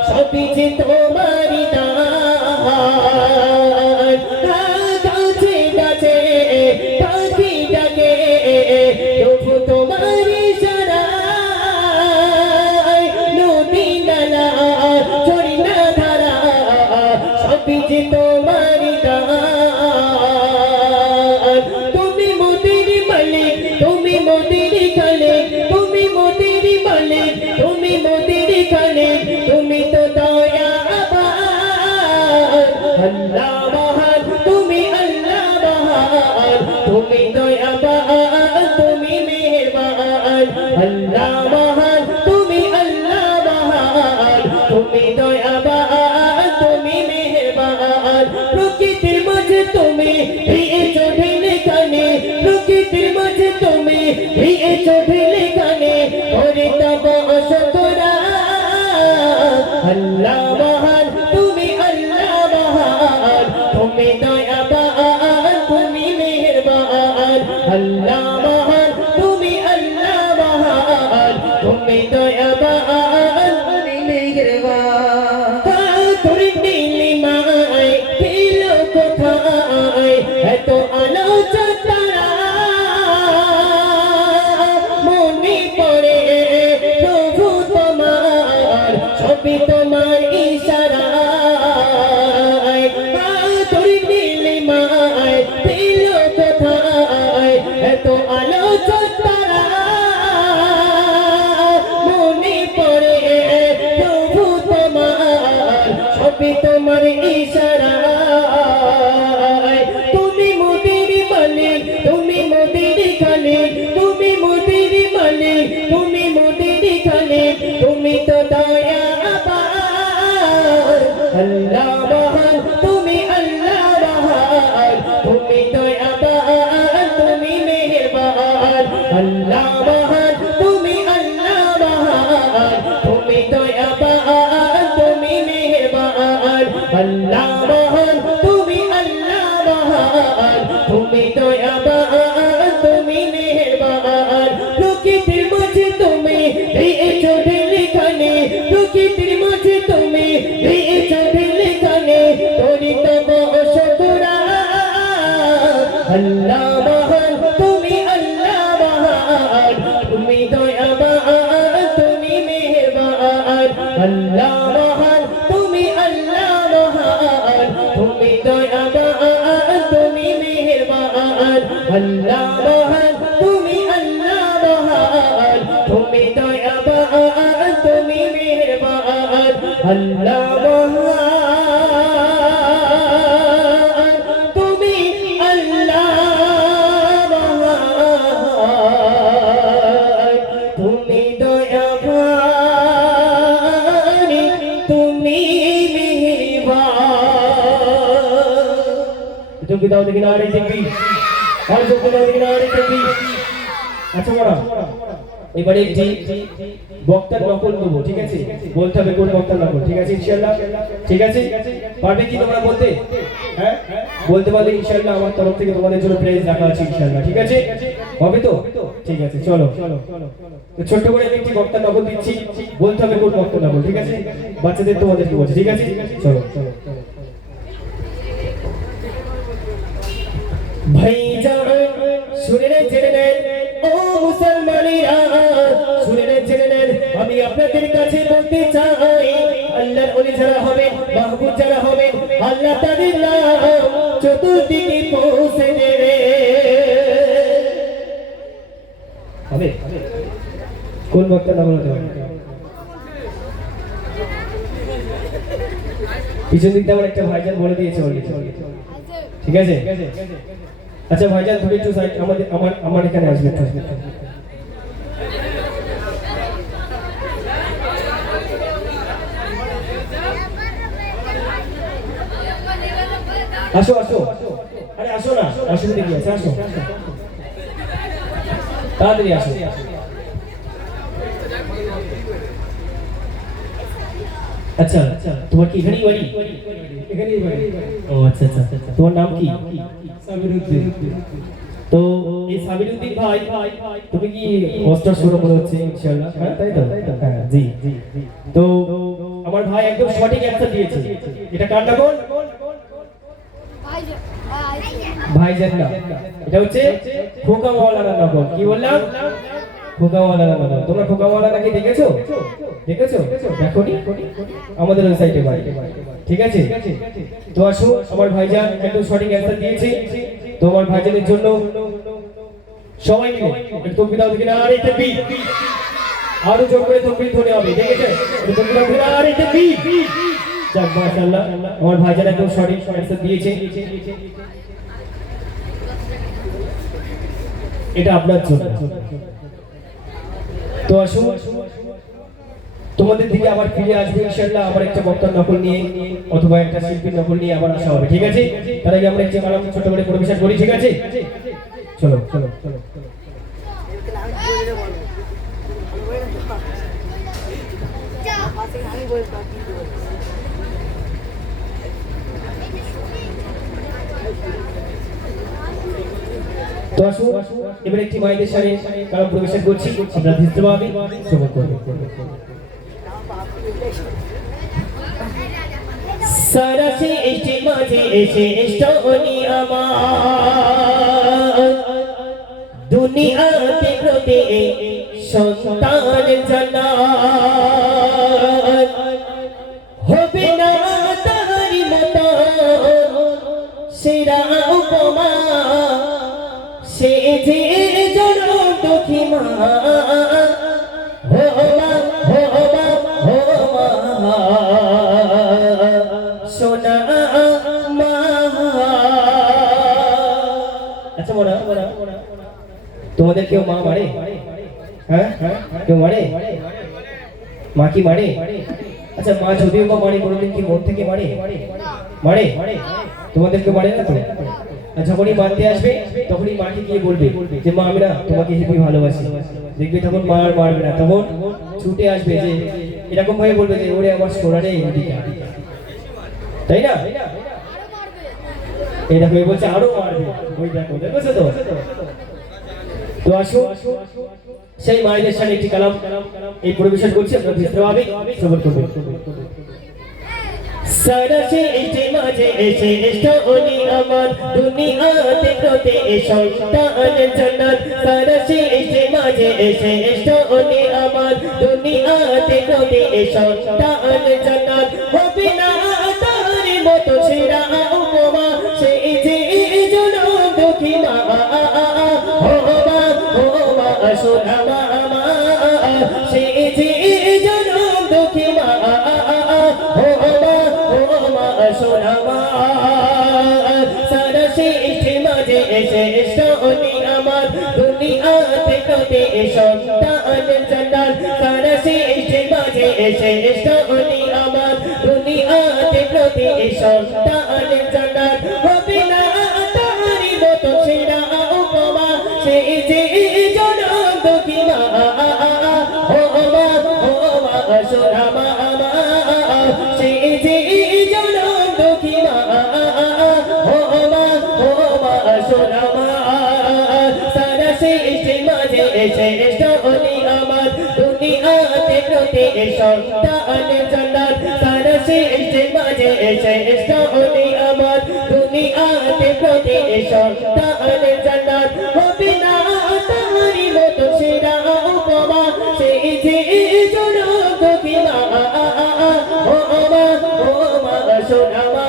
সবই যে তোমারই দান গাছে গাছে পাখি ডাকে প্রভু তোমার ইশারায় নদী নালা ঝর্ণা ধারা সবই যে তোমারই দান তুমি মোদের মালিক তুমি মোদের খালিক তুমি মোদের মালিক তুমি মোদের খালিক তুমি তো দয়াবান আল্লাহ মহান তুমি আল্লাহ মহান তুমি দয়াবান তুমি মেহেরবান আল্লাহ মহান তুমি আল্লাহ মহান তুমি দয়াবান তুমি মেহেরবান প্রকৃতির মাঝে তুমি দিয়েছো ঢেলেখানে প্রকৃতির মাঝে তুমি দিয়েছো ঢেলেখানে করে তব শুকরা আল্লাহ মহান তুমি আল্লাহ মহান তুমি দয়াবান তুমি মেহেরবান আল্লাহ মহান তুমি আল্লাহ মহান তুমি দয়াবান তুমি মেহেরবান তোর নীলিমায় পেল কোথায় এত আলোচনা তারা মনে পড়ে প্রভু তোমার সবই তোমার ইশারায় তোর নীলিমায় পেল কোথায় এত আলোচনা তারা মনে পড়ে প্রভু তোমার সবই তোমার ইশারায় তুমি মোদের মালিক তুমি মোদের খালিক তুমি মোদের মালিক তুমি মোদের খালিক তুমি তো দয়াবান আল্লাহ মহান তুমি আল্লাহ মহান তুমি দয়াবান তুমি মেহেরবান আল্লাহ মহান তুমি আল্লাহ মহান তুমি দয়াবান তুমি মেহেরবান আল্লাহ মহান তুমি আল্লাহ মহান তুমি দয়াবান তুমি মেহেরবান প্রকৃতির মাঝে তুমি দিয়েছো ঢেলেখানে প্রকৃতির মাঝে তুমি দিয়েছো ঢেলেখানে করি তব শুকরা আল্লাহ মহান তুমি আল্লাহ মহান তুমি দয়াবান তুমি মেহেরবান আল্লাহ মহান তুমি আল্লাহ মহান তুমি দয়াবান তুমি মেহেরবান আল্লাহ মহান তুমি আল্লাহ মহান তুমি দয়াবান তুমি মেহেরবান আল্লাহ মহান তুমি আল্লাহ মহান তুমি দয়াবান তুমি মেহেরবান তুমি দাও দেখি নারে দেখবি আর जो दाओ देखी नारे देखबी अच्छा बड़ा এবারে একটি বক্তার নকল করবো, ঠিক আছে? বলতে হবে কোন বক্তার নকল, ঠিক আছে ইনশাআল্লাহ? ঠিক আছে, পারবে কি তোমরা বলতে? হ্যাঁ, বলতে পারলে ইনশাআল্লাহ আমার তরফ থেকে তোমাদের জন্য প্রাইজ রাখা আছে ইনশাআল্লাহ, ঠিক আছে? হবে তো? ঠিক আছে, চলো তো ছোট্ট করে আমি একটি বক্তার নকল দিচ্ছি, বলতে হবে কোন বক্তার নকল, ঠিক আছে? বাচ্চাদের তোমাদেরকে বলছি, ঠিক আছে? চলো ভাইজান শুনে নেন, জেনে নেন, ও মুসলমানেরা শুনে নেন, জেনে নেন, আমি আপনাদের কাছে বলতে চাই, আল্লাহর ওলি যারা হবে, মাহবুব যারা হবে, আল্লাহ তাদের নাম চতুর্দিকে পৌঁছে দেবে। হবে কোন বক্তার নাম বলতে হবে? পিছন দিকটা আমার একটা ভাইজান বলে দিয়েছে অলরেডি, ঠিক আছে? আচ্ছা ভাইজান তুমি একটু সাইড আমাদের আমার এখানে আসবে একটু। আসো আসো, আরে আসো না, অসুবিধা কি আছে? আসো তাড়াতাড়ি আসো। আচ্ছা তোমার কি এখানেই বাড়ি? এখানেই বাড়ি। ও আচ্ছা আচ্ছা, তোমার নাম কি? সাবিরউদ্দিন। তো এই সাবিরউদ্দিন ভাই, তুমি কি হোস্টার শুরু করে হচ্ছে ইনশাআল্লাহ? হ্যাঁ তাই তো? হ্যাঁ জি। তো আমার ভাই একদম সঠিক অ্যানসার দিয়েছে। এটা কার নকল? ভাইজান না, এটা হচ্ছে খোকা মাওলানার নকল। কি বললাম? খোকা মাওলানার নকল। তোমরা খোকা মাওলানাকে দেখেছো? দেখোনি? আমাদের ওই সাইডে বাড়ি, ঠিক আছে? তো আসো, আমার ভাইজান একদম সঠিক অ্যানসার দিয়েছে। তো আমার ভাইজানের জন্য সবাই মিলে একটু তাকবীর দাও দেখি না, আরে তাকবীর, আরো জোর করে তাকবীর ধরে হবে, ঠিক আছে? একটু তাকবীর দাও দেখি না, আরে তাকবীর। যাক মাশাআল্লাহ, আমার ভাইজান একদম সঠিক অ্যানসার দিয়েছে। এটা আপনার জন্য। তো আসো, তোমাদের দিকে আবার ফিরে আসবে ইনশাআল্লাহ, আবার একটা বক্তার নকল নিয়ে অথবা একটা শিল্পীর নকল নিয়ে আবার আসা হবে, ঠিক আছে? তার আগে আমরা একটা কালাম ছোট করে পরিবেশন করি, ঠিক আছে? চলো চলো চলো। তো আসো, এবার একটি মায়েদের সাথে কালাম পরিবেশন করছি, আমরা ধৃষ্টভাবে শ্রবণ করব। সারা সৃষ্টি মাঝে এসে স্টোনি আমার, দুনিয়াতে প্রতি সন্তান জান্নাত হবে না তাহারি মতো সেরা উপমা, সে যে জনম দুঃখী মা, হো মা হো মা হো মা সোনা মা। আচ্ছা মোরা, তোমাদের কেউ মা মারে? হ্যাঁ কেউ মারে? মা কি মারে? আচ্ছা মা যদিও বা মারে, কোনোদিন কি মন থেকে মারে? তোমাদের কেউ মারে না তো? আর যখনই মারতে আসবে তখনই মাকে গিয়ে বলবে যে মা আমি না তোমাকে হেবি ভালোবাসি, দেখবে তখন মা আর মারবে না, তখন ছুটে আসবে, যে এরকম ভাবে বলবে যে ওরে আমার সোনারে এদিকে, তাই না? এই দেখো এই বলছে আরো মারবে, ওই দেখো, দেখেছো তো? তো আসো, সেই মায়েদের সাথে একটি কালাম এই পরিবেশন করছি, আপনারা বিস্তারভাবে শ্রবণ করবেন। সারা সৃষ্টি মাঝে এসে স্টোনি আমার, দুনিয়াতে প্রতি সন্তান জান্নাত। সারা সৃষ্টি মাঝে এসে স্টোনি আমার, দুনিয়াতে প্রতি সন্তান জান্নাত হবে না তার মতো সেরা উপমা, সেই যে জনম দুঃখী মা, হো মা হো মা সোনা মা, সেই যে জনম দুঃখী মা, হো মা সোনা মা। সারা সৃষ্টি মাঝে এসে স্টোনি আমার, দুনিয়াতে প্রতি সন্তান জান্নাত। সারা সৃষ্টি মাঝে এসে স্টোনি আমার, দুনিয়াতে প্রতি সন্তান জান্নাত হবে না তাহারি মতো সেরা উপমা, সেই যে জনম দুঃখী মা, শ্রেষ্ঠ ওলি আমার দুনিয়াতে প্রতি সন্তান জান্নাত সারা সৃষ্টির মাঝে শ্রেষ্ঠ ওলি আমার দুনিয়াতে প্রতি সন্তান জান্নাত হবে না তাহারি মতো সেরা উপমা সেই যে জনক কি মা ও মা সোনা মা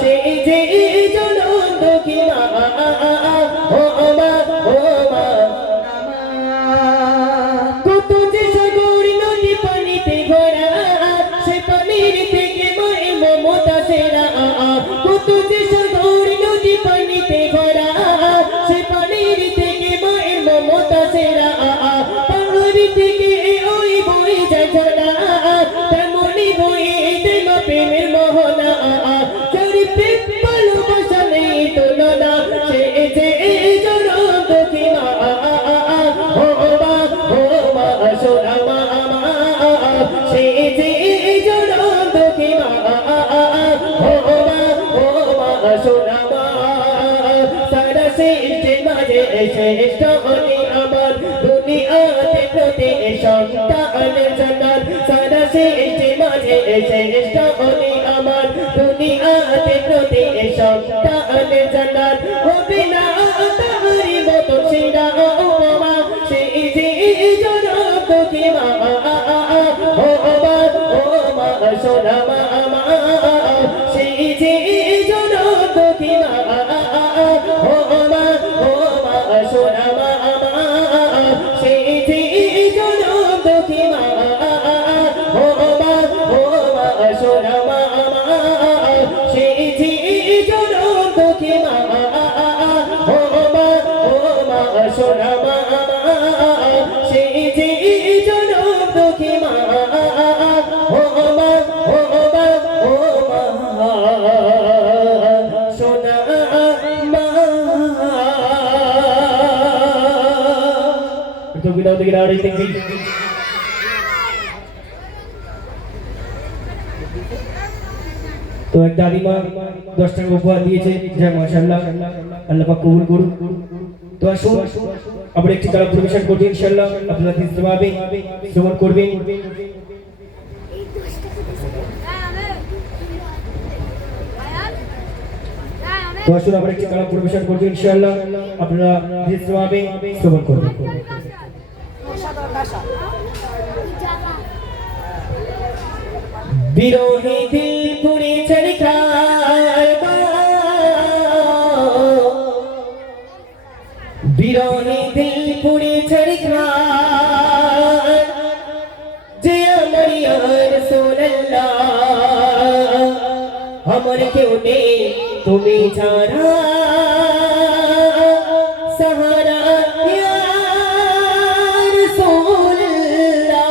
সেই যে জনক কি মা ও মা কত যে সাগর নদী পানিতে ভরা সে পানির থেকে মায়ের মমতা সেরা কত যে সাগর নদী পানিতে ভরা সে পানির থেকে মায়ের মমতা সেরা পাহাড় থেকে ওই বই যায় ঝরা তেমনি বই দেব প্রেমের মোহনা যার প্রেম ভালোবাসা নেই তুলনা সে যে জনক কি মা সোনা মা সে যে জনক কি মা সোনা মা সারা সৃষ্টির মাঝে শ্রেষ্ঠ ওলি আমার দুনিয়াতে প্রতি সন্তান জান্নাত সারা সৃষ্টির মাঝে শ্রেষ্ঠ ওলি আমার দুনিয়াতে প্রতি সন্তান জান্নাত হবে না তাহারি মতো সেরা উপমা সেই যে জনক কি মা সোনা মা সেই যে জনক কি মা সোনা মা সেই যে জনক কি মা সোনা মা সেই যে জনক কি মা সোনা মা সেই যে জনক কি মা সোনা মা তো বিদাও থেকে দাঁড়িয়ে দেখি তো এক দাদিমা 10 টাকা উপহার দিয়েছে যা মাশাআল্লাহ আল্লাহ পাক কবুল করুন তো আসুন আমরা একটি কালাম পরিবেশন করব ইনশাআল্লাহ আপনারা দিসবাবে শ্রবণ করবেন তো আসুন আমরা একটি কালাম পরিবেশন করব ইনশাআল্লাহ আপনারা দিসবাবে শ্রবণ করবেন বিরোহী দিল পুরি চরকার বিরোহী দিল পুরি চরকার যে আমার ইয়া রাসূলুল্লাহ আমার কেউ নেই তুমি ছাড়া সাহারা ইয়া রাসূলুল্লাহ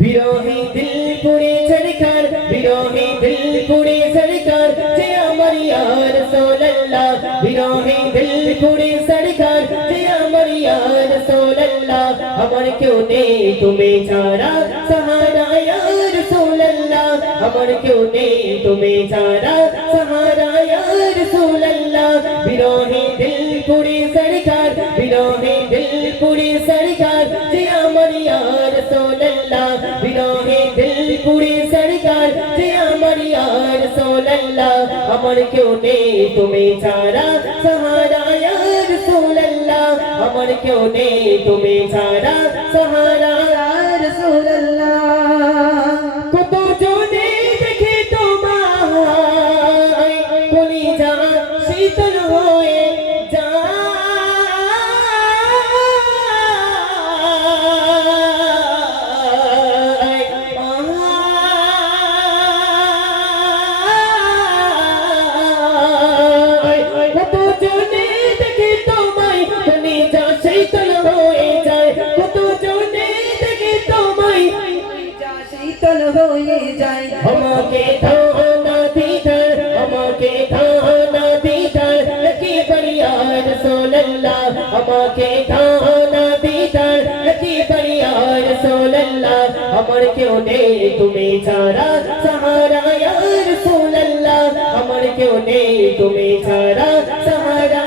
বিরোহী দিল পুরি চরকার বিরোহী দিল পুরি চরকার যে আমার ইয়া রাসূলুল্লাহ বিরোহী দিল পুরি চরকার যে আমার ইয়া রাসূলুল্লাহ আমার কেউ নেই তুমি ছাড়া সাহারা ইয়া রাসূলুল্লাহ আমার কেউ নেই তুমি ছাড়া সাহারা ইয়া রাসূলুল্লাহ বিরোহী দিল পুরি চরকার বিরোহী দিল পুরি চরকার যে আমার ইয়া রাসূলুল্লাহ বিরোহী দিল পুরি চরকার যে আমার ইয়া রাসূলুল্লাহ আমার কেউ নেই তুমি ছাড়া সাহারা ইয়া রাসূলুল্লাহ আমার কেউ নেই তুমি ছাড়া সাহারা ইয়া রাসূলুল্লাহ কত জনে দেখে তোমায় কলিজা শীতল হয়ে কত জনে দেখে তোমায় কলিজা শীতল হয়ে যায় কত জনে দেখে তোমায় কলিজা শীতল হয়ে যায় আমাকে ধানা দিদার আমাকে ধানা দিদার কি বলিয়া রাসূলুল্লাহ আমাকে ধানা দিদার কি বলিয়া রাসূলুল্লাহ আমার কেউ নেই তুমি ছাড়া সাহারা ইয়া রাসূলুল্লাহ আমার কেউ নেই তুমি ছাড়া সাহারা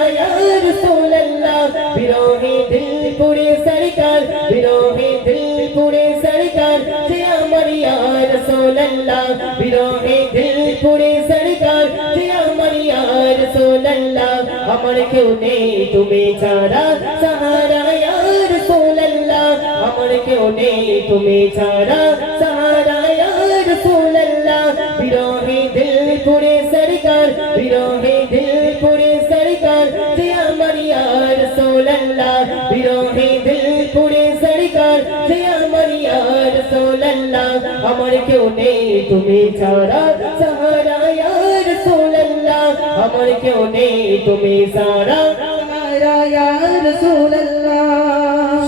রাসূলুল্লাহ বিরহে দিল পুরে সরকার বিরহে দিল পুরে সরকার যে আমার ইয়া রাসূলুল্লাহ বিরহে দিল পুরে সরকার যে আমার ইয়া রাসূলুল্লাহ আমার কেউ নেই তুমি ছাড়া সাহারা ইয়া রাসূলুল্লাহ আমার কেউ নেই তুমি ছাড়া সাহারা ইয়া রাসূলুল্লাহ বিরহে দিল পুরে সরকার বিরহে দিল পুরে সরকার যে আমার ইয়া রাসূলুল্লাহ বিরহে দিল পুরে সরকার যে আমার ইয়া রাসূলুল্লাহ আমার কেউ নেই তুমি ছাড়া সাহারা ইয়া রাসূলুল্লাহ আমার কেউ নেই তুমি ছাড়া সাহারা ইয়া রাসূলুল্লাহ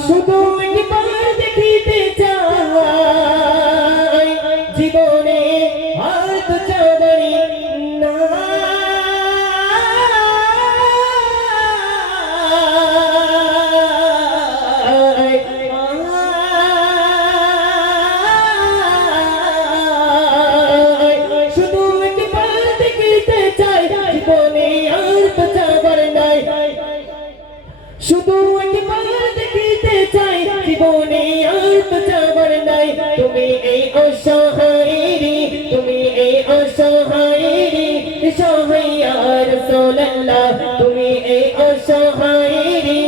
শুধু একবার দেখিতে চাই জীবনে আর তো চাবরি না শুধু একবার দেখিতে চাই জীবনে আর তো চাবার নাই শুধু একবার দেখিতে চাই জীবনে আর তো চাবার নাই তুমি এই অসহায়েরি তুমি এই অসহায়েরি সহায়া রাসূলুল্লাহ তুমি এই অসহায়েরি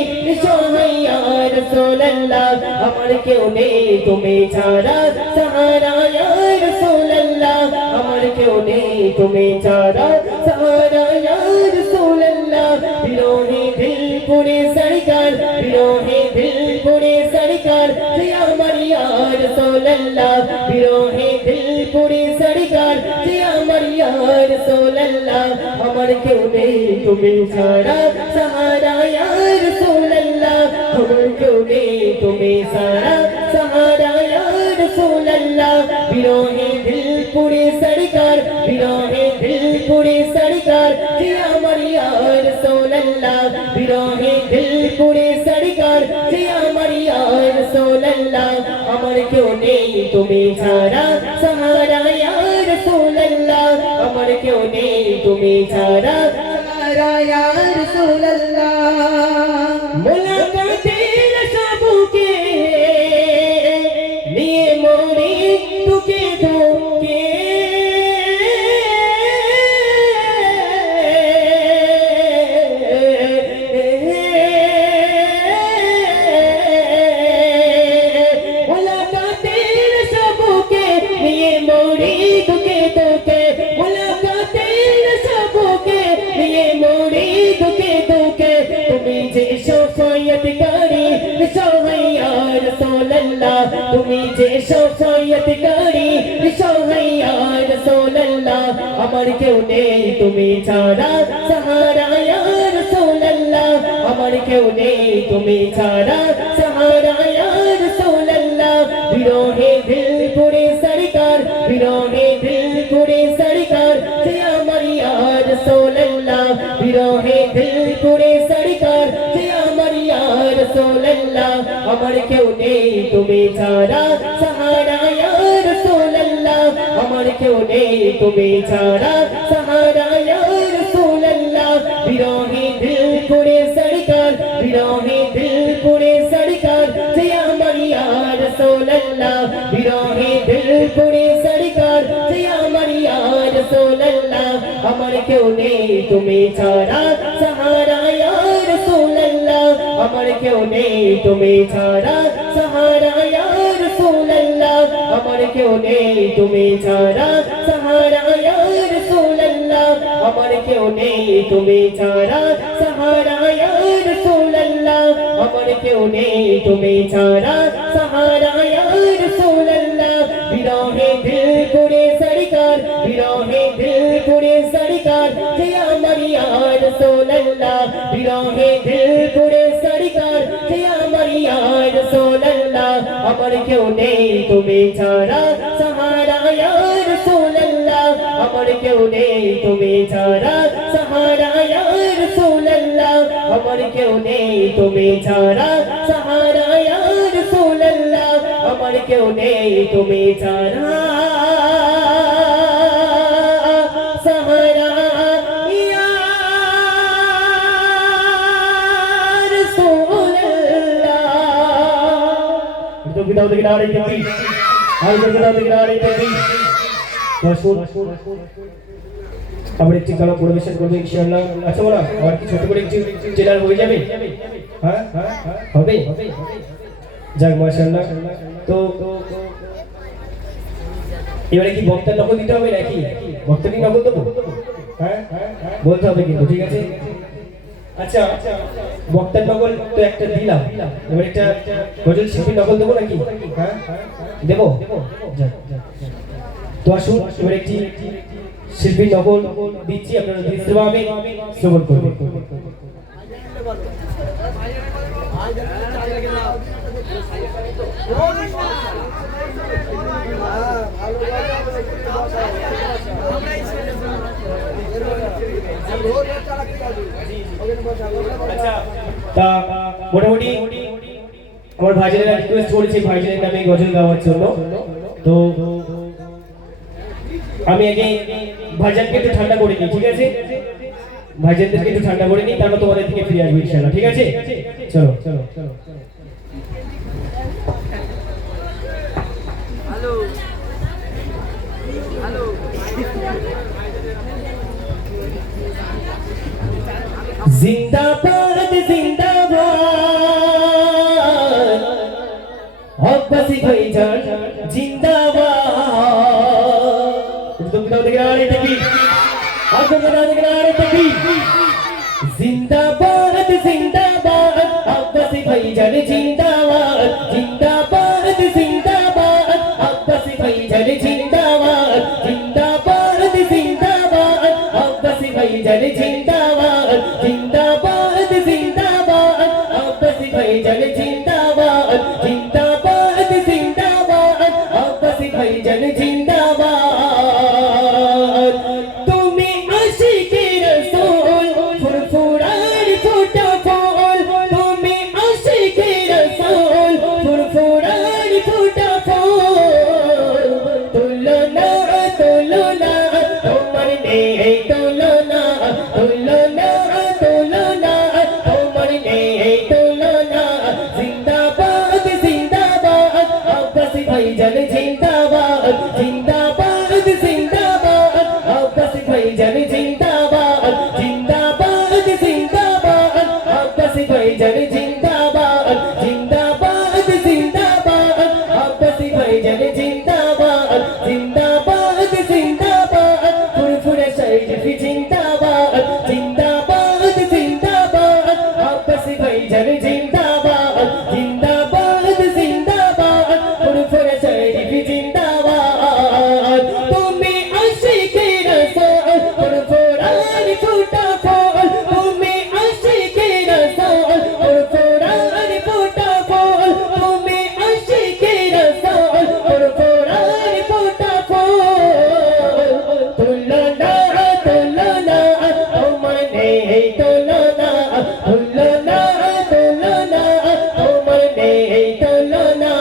সহায়া রাসূলুল্লাহ আমার কেউ নেই তুমি ছাড়া সাহারা ইয়া রাসূলুল্লাহ আমার কেউ নেই তুমি ছাড়া সাহারা ইয়া রাসূলুল্লাহ বিরহে দিল পুরে সরকার বিরহে দিল পুরে সরকার যে আমার ইয়া রাসূলুল্লাহ বিরহে দিল পুরে সরকার যে আমার ইয়া রাসূলুল্লাহ আমার কেউ নেই তুমি ছাড়া সাহারা ইয়া রাসূলুল্লাহ আমার কেউ নেই তুমি ছাড়া সাহারা ইয়া রাসূলুল্লাহ বিরহে দিল পুরে সরকার বিরহে দিল পুরে সরকার যে আমার ইয়া রাসূলুল্লাহ বিরহে দিল পুরে সরকার যে আমার ইয়া রাসূলুল্লাহ আমার কেউ নেই তুমি ছাড়া সাহারা ইয়া রাসূলুল্লাহ আমার কেউ নেই তুমি ছাড়া সাহারা ইয়া রাসূলুল্লাহ মুলাকাতের সবকে নিয়ে মরি তোকে ধোকে মুলাকাতের সবকে নিয়ে মরি তোকে ধোকে মুলাকাতের সবকে নিয়ে মরি তোকে ধোকে তুমি যে সফায়তকারী সহায়া রাসূলুল্লাহ তুমি যে সফায়তকারী সহায়া রাসূলুল্লাহ আমার কেউ নেই তুমি ছাড়া সাহারা ইয়া রাসূলুল্লাহ আমার কেউ নেই তুমি ছাড়া সাহারা ইয়া রাসূলুল্লাহ বিরহে দিল পুরে সরকার বিরহে দিল পুরে সরকার যে আমার ইয়া রাসূলুল্লাহ বিরহে দিল পুরে সরকার যে আমার ইয়া রাসূলুল্লাহ আমার কেউ নেই তুমি ছাড়া সাহারা ইয়া রাসূলুল্লাহ আমার কেউ নেই তুমি ছাড়া সাহারা ইয়া রাসূলুল্লাহ বিরহে দিল পুরে সরকার বিরহে দিল পুরে সরকার যে আমার ইয়া রাসূলুল্লাহ বিরহে দিল পুরে সরকার যে আমার ইয়া রাসূলুল্লাহ আমার কেউ নেই তুমি ছাড়া সাহারা ইয়া রাসূলুল্লাহ আমার কেউ নেই তুমি ছাড়া সাহারা ইয়া রাসূলুল্লাহ আমার কেউ নেই তুমি ছাড়া সাহারা ইয়া রাসূলুল্লাহ আমার কেউ নেই তুমি ছাড়া সাহারা ইয়া রাসূলুল্লাহ আমার কেউ নেই তুমি ছাড়া সাহারা ইয়া রাসূলুল্লাহ বিরহে দিল পুরে সরকার বিরহে দিল পুরে সরকার যে আমার ইয়া রাসূলুল্লাহ বিরহে দিল পুরে সরকার যে আমার ইয়া রাসূলুল্লাহ আমার কেউ নেই তুমি ছাড়া সাহারা ইয়া রাসূলুল্লাহ আমার কেউ নেই তুমি ছাড়া সাহারা ইয়া রাসূলুল্লাহ আমার কেউ নেই তুমি ছাড়া সাহারা ইয়া রাসূলুল্লাহ আমার কেউ নেই তুমি ছাড়া সাহারা ইয়া দাও দেখি নারে তাকবীর আর জোরে দাও দেখি নারে তাকবীর দর্শক আমরা একটি গান পরিবেশন করবো ইনশাআল্লাহ আচ্ছা বলা আর কি ছোট করে একটু ট্রেলার হয়ে যাবে হ্যাঁ হবে যাক মাশাআল্লাহ তো এবারে কি বক্তার নকল দিতে হবে নাকি বক্তারই নকল দেবো হ্যাঁ বলতে হবে কিন্তু ঠিক আছে আচ্ছা বক্তার নকল তো একটা দিলাম এবার একটা গজল শিল্পীর নকল দেবো নাকি হ্যাঁ দেবো তো আসুন এবার একটি শিল্পীর নকল দিচ্ছি আপনারা দৃশ্যভাবে শ্রবণ করবেন তা মোটামুটি আমার ভাইজানেরা রিকোয়েস্ট করেছে ভাইজানের নামে গজল গাওয়ার জন্য তো আমি আগে ভাইজানকে একটু ঠান্ডা করে নিই ঠিক আছে ভাইজানদেরকে একটু ঠান্ডা করে নিই তারপর তোমাদের দিকে ফিরে আসবো ইনশাআল্লাহ ঠিক আছে চলো চলো চলো হ্যালো হ্যালো জিন্দাবাদ জিন্দাবাদ হকবাসী ভাইজান জিন্দাবাদ তুমি দাও দেখে আরে তাকবীর জিন্দাবাদ জিন্দাবাদ হকবাসী ভাইজান জিন্দাবাদ জিন্দাবাদ জিন্দাবাদ হকবাসী ভাইজান জিন্দাবাদ জিন্দাবাদ জিন্দাবাদ হকবাসী ভাইজান জিন্দাবাদ জিন্দাবাদ জিন্দাবাদ হকবাসী ভাইজান জিন্দাবাদ জিন্দাবাদ জিন্দাবাদ হকবাসী ভাইজান জিন্দাবাদ তুমি আশিকে রাসূল ফুরফুরার ফোঁটা ফল তুমি আশিকে রাসূল ফুরফুরার ফোঁটা ফল তুলনা তুলনা তোমার নেই তুলনা তুলনা তুলনা তোমার নেই তুলনা জিন্দাবাদ জিন্দাবাদ আব্বাসী ভাইজান জিন্দাবাদ জিন্দাবাদ জিন্দাবাদ আব্বাসী ভাইজান জিন্দাবাদ জিন্দাবাদ জিন্দাবাদ আব্বাসী ভাইজান জিন্দাবাদ জিন্দাবাদ জিন্দাবাদ আব্বাসী ভাইজান জিন্দাবাদ জিন্দাবাদ জিন্দাবাদ ফুরফুরে শরীফ জিন্দাবাদ জিন্দাবাদ জিন্দাবাদ আব্বাসী ভাইজান জিন্দাবাদ জিন্দাবাদ জিন্দাবাদ ফুরফুরে শরীফ জিন্দাবাদ তুমি আশিকে রাসূল ফুরফুরার ফোঁটা ফল তুমি আশিকে রাসূল ফুরফুরার ফোঁটা ফল তুমি আশিকে রাসূল ফুরফুরার ফোঁটা ফল তুলনা তুলনা তোমার নেই তুলনা তুলনা তুলনা তোমার নেই তুলনা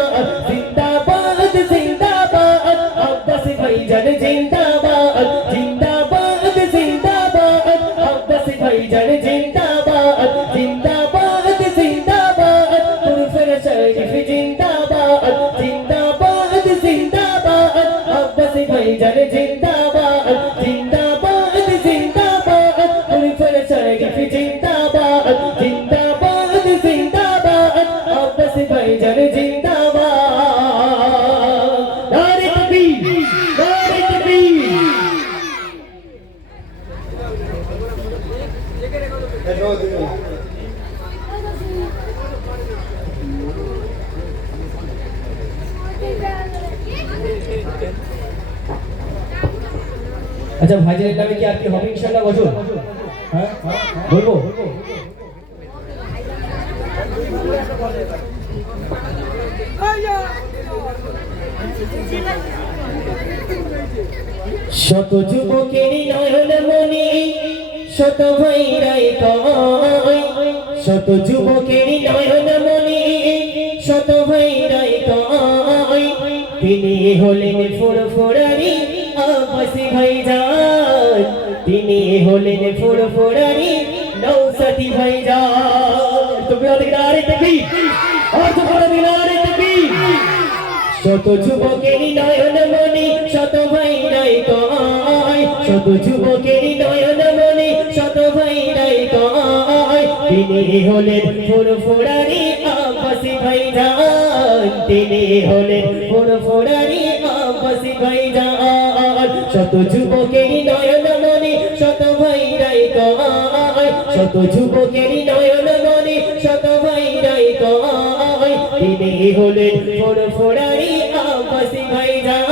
জিন্দাবাদ জিন্দাবাদ আব্বাসী ভাইজান জিন্দাবাদ জিন্দাবাদ জিন্দাবাদ আব্বাসী ভাইজান জিন্দাবাদ জিন্দাবাদ জিন্দাবাদ ফুরফুরে শরীফ জিন্দাবাদ জিন্দাবাদ জিন্দাবাদ আব্বাসী ভাইজান জিন্দাবাদ জিন্দাবাদ জিন্দাবাদ ফুরফুরে শরীফ জিন্দাবাদ জিন্দাবাদ জিন্দাবাদ আব্বাসী ভাইজান জিন্দাবাদ নারে তাকবীর নারে তাকবীর আচ্ছা ভাইজানের নামে কি আর কি হবে ইনশাআল্লাহ গজল হ্যাঁ বলবো শত যুবকের নয়ন মনি শত ভাইরাই কয় শত যুবকের নয়ন মনি শত ভাইরাই কয় তিনি হলেন ফুরফুরারি আব্বাসী ভাইজান তিনি হলেন ফুরফুরারি নওশাদী ভাইজান তুমি নারে তাকবীর আর তোমরা নারে তাকবীর শত যুবকেরই নয়ন মনি শত ভাইরাই কয় শত যুবকেরই নয়ন মনি শত ভাইরাই কয় তিনি হলেন ফুরফুরারি আব্বাসী ভাইজান তিনি হলেন ফুরফুরারি আব্বাসী ভাইজান শত যুবকেরই নয়ন মনি শত ভাইরাই কয় শত যুবকেরই নয়ন মনি শত ভাইরাই কয় তিনি হলেন ফুরফুরারি আব্বাসী ভাইজান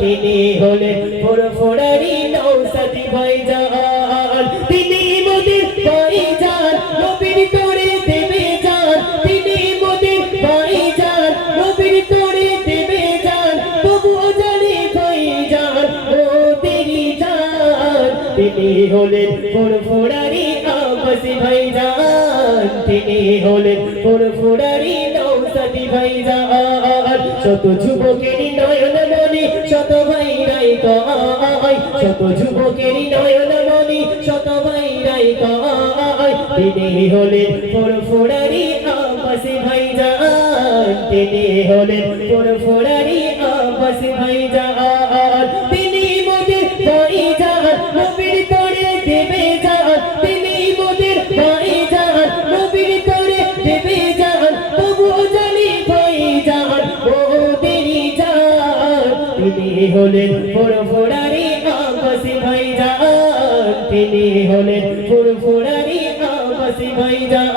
তিনি হলেন ফুরফুরারি নওশাদী ভাইজান তিনি মোদের ভাইজান নবীর তরে দেবে জান তিনি মোদের ভাইজান নবীর তরে দেবে জান তবুও জানি ভাইজান মোদেরই জান তিনি হলেন ফুরফুরারি আব্বাসী ভাইজান তিনি হলেন ফুরফুরারি নওশাদী ভাইজান শত যুবকেরই নয়ন মনি শত ভাইরাই কয় শত যুবকেরই নয়ন মনি শত ভাইরাই কয় তিনি হলেন ফুরফুরারি আব্বাসী ভাইজান তিনি হলেন ফুরফুরারি আব্বাসী ভাইজান তিনি মোদের ভাইজান নবীর তরে দেবে জান তিনি মোদের ভাইজান নবীর তরে দেবে জান তবুও জানি ভাইজান ওদেরই জান তিনি হলেন ফুরফুরারি আব্বাসী ভাইজান তিনি হলেন ফুরফুরারি আব্বাসী ভাইজান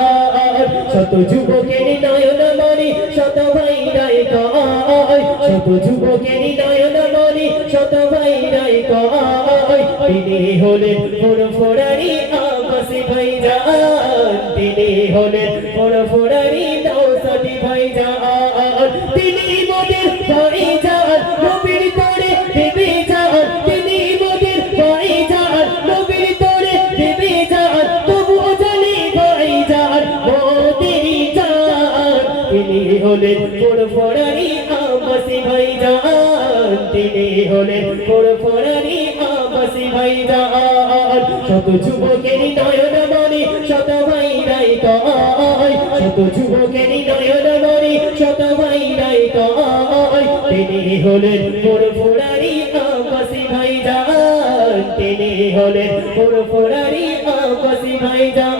শত যুবকেরই নয়ন মনি শত ভাইরাই কয় শত যুবকেরই নয়ন মনি শত ভাইরাই কয় তিনি হলেন ফুরফুরারি আব্বাসী ভাইজান তিনি হলেন ফুরফুরারি নওশাদী ভাইজান তিনি মোদের ভাইজান নবীর তরে দেবে জান তিনি মোদের ভাইজান নবীর তরে দেবে জান তবুও জানি ভাইজান মোদেরই জান তিনি হলেন ফুরফুরারি আব্বাসী ভাইজান তিনি হলেন ফুরফুরারি আব্বাসী ভাইজান শত যুবকেরই নয়ন মনি শত ভাইরাই কয় শত যুবকেরই নয়ন মনি শত ভাইরাই কয় তিনি হলেন ফুরফুরারি আব্বাসী ভাইজান তিনি হলেন ফুরফুরারি আব্বাসী ভাইজান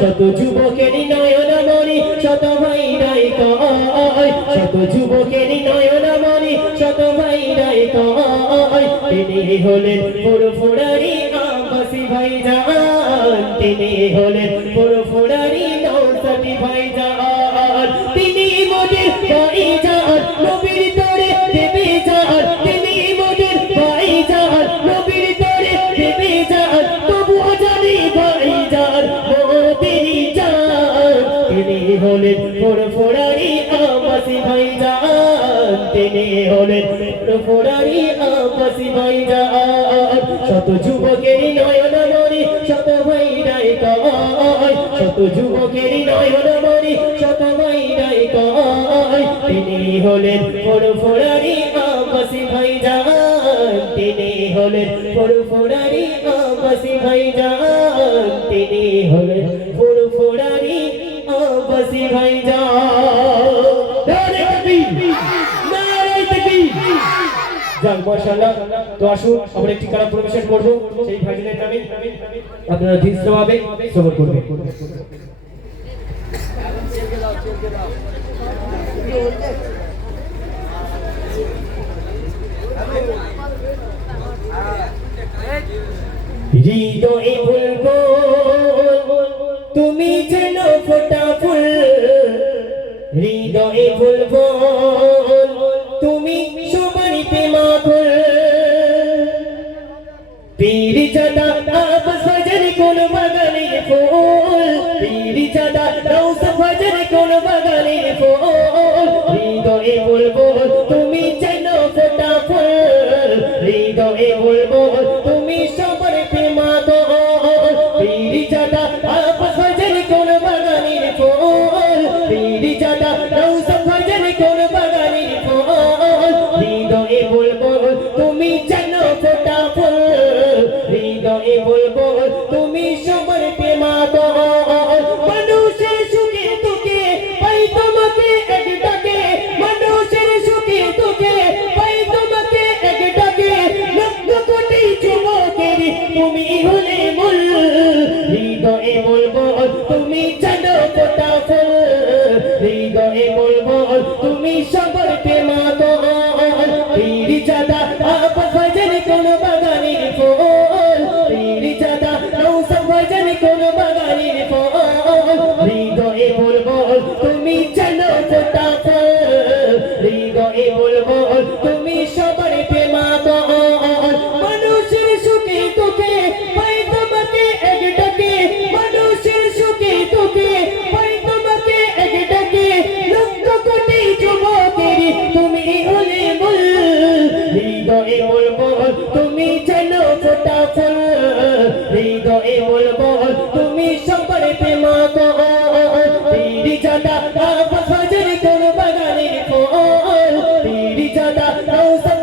শত যুবকেরই নয়ন মনি শত ভাইরাই কয় শত যুবকেরই নয়ন মনি শত ভাইরাই কয় তিনি হলেন ফুরফুরারি আব্বাসী ভাইজান তিনি হলেন ফুরফুরারি নওশাদী ভাইজান তিনি মোদের ভাইজান নবীর তরে দেবে জান তিনি মোদের ভাইজান নবীর তরে দেবে জান তবুও জানি ভাইজান মোদেরই জান তিনি হলেন ফুরফুরারি আব্বাসী ভাইজান তিনি হলেন ফুরফুরারি আব্বাসী ভাইজান শত যুবকেরই নয়ন মনি শত ভাইরাই কয় শত যুবকেরই নয়ন মনি শত ভাইরাই কয় তিনি হলেন ফুরফুরারি আব্বাসী ভাইজান তিনি হলেন ফুরফুরারি আব্বাসী ভাইজান তিনি হলেন ফুরফুরারি আব্বাসী ভাইজান নারে তাকবীর নারে তাকবীর যাক মাশাআল্লাহ তো আসুন আমরা একটি কালাম পরিবেশন করব সেই ভাইজানের নামে আপনারা ধীরভাবে সবর করবেন হৃদয়ে বলবো তুমি যেন ফোটা ফুল হৃদয়ে বলবো তুমি সবারই প্রেমাকুল পীর জাদা আব্বাস ভাইজান কোন বাগানের ফুল পীর জাদা রওস ভাইজান কোন বাগানের ফুল হৃদয়ে বলবো তুমি যেন ফোটা ফুল হৃদয়ে বলবো তুমি সবার প্রেমাকুল পীর জাদা আব্বাস ভাইজান কোন বাগানের ফুল পীর জাদা রওস ভাইজান কোন বাগানের ফুল হৃদয়ে বলবো তুমি যেন ফোটা ফুল হৃদয়ে বলবো তুমি সবার প্রেমাকুল মানুষের সুখে দুঃখে পাই তোমাকে এক ডাকে মানুষের হৃদয়ে বলবো তুমি সবার প্রেমাগল মানুষের সুখে দুঃখে পাই তোমাকে এক ডাকে মানুষের সুখে দুঃখে পাই তোমাকে এক ডাকে লক্ষ কোটি যুবকের তুমি হলে মূল হৃদয়ে বলবো তুমি যেন ফোটা ফুল হৃদয়ে বলবো তুমি সবার প্রেমাগল তেরি জাদা ফজর কোন বাগানের ফুল তেরি জাদা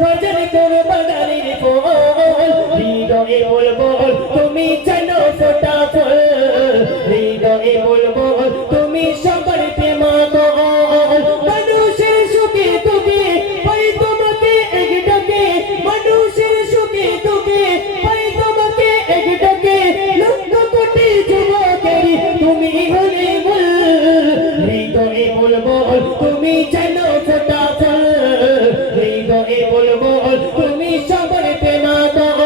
ফজর কোন বাগানের ফুল হৃদয়ে বলবো তুমি যেন ফোটা ফুল হৃদয়ে বলবো তুমি সবার প্রেমাগল মানুষের সুখে দুঃখে পাই তোমাকে এক ডাকে মানুষের সুখে দুঃখে পাই তোমাকে এক ডাকে লক্ষ কোটি যুবকের তুমি হলে মূল হৃদয়ে বলবো তুমি যেন ফোটা ফুল হৃদয়ে বলবো তুমি সবার প্রেমাগল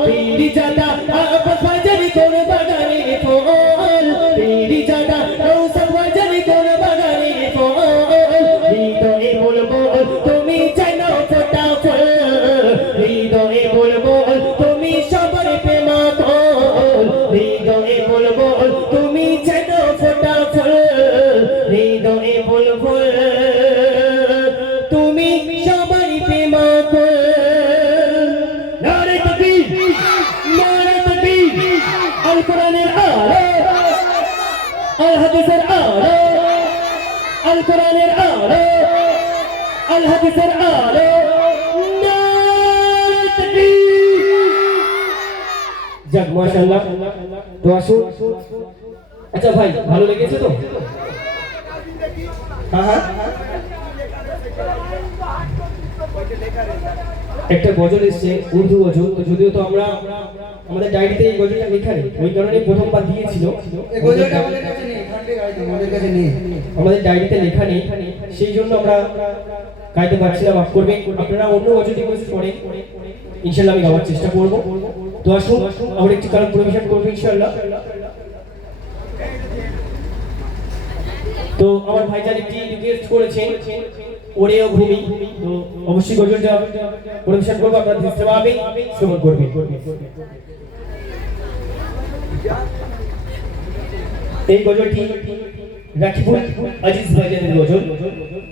তেরি জাদা ফজর কোন বাগানের ফুল তেরি জাদা ফজর কোন বাগানের ফুল হৃদয়ে বলবো তুমি যেন ফোটা ফুল হৃদয়ে বলবো তুমি সবার প্রেমাগল হৃদয়ে বলবো তুমি যেন ফোটা ফুল হৃদয়ে বলবো তুমি সবার প্রেমাগল নারে তাকবীর নারে তাকবীর আল কোরআনের আলো আল হাদিসের আলো আল কোরআনের আলো আল হাদিসের আলো নারে তাকবীর যাক মাশাআল্লাহ তো আসুন আচ্ছা ভাই ভালো লেগেছে তো হ্যাঁ একটা গজল এসছে উর্দু গজল তো যদিও তো আমরা আমাদের ডায়েরিতে এই গজলটা লেখা নেই ওই কারণে প্রথমবার দিয়েছিল এই গজলটা আমাদের কাছে নেই খান্ডে গাইতে আমাদের কাছে নেই আমাদের ডায়েরিতে লেখা নেই সেই জন্য আমরা গাইতে পারছিলাম মাফ করবেন আপনারা অন্য গজল রিকোয়েস্ট করেন ইনশাআল্লাহ আমি গাওয়ার চেষ্টা করব তো আসুন আমরা একটু গান পরিবেশন করব ইনশাআল্লাহ তো আমার ভাইজান একটি রিকোয়েস্ট করেছেন ওরে ও ভূমি তো অবশ্যই গজলটা পরিবেশন করব আপনারা দৃশ্যভাবে শ্রবণ করবেন এই গজলটি রাকিবুল আজিজ ভাইজানের গজল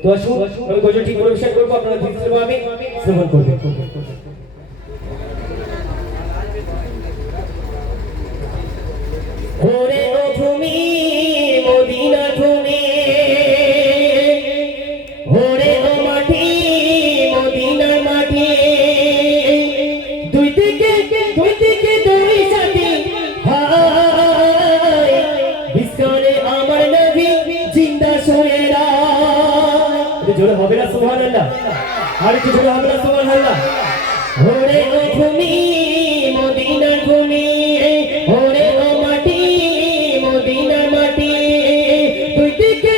তো আসুন আমি গজলটি পরিবেশন করব আপনারা দৃশ্যভাবে শ্রবণ করবেন ওরে ও ভূমি মদিনা ভূমি ওরে ও মাটি মদিনার মাটি দুই দিকে দুই সাথী হায় বিস্কনে আমার নবী জিন্দা শুয়ে রায় জোরে হবে না সুবহানাল্লাহ আর কি জোরে হবে না সুবহানাল্লাহ ওরে ও ভূমি মদিনার ভূমি ওরে ও মাটি মদিনার মাটি দুই দিকে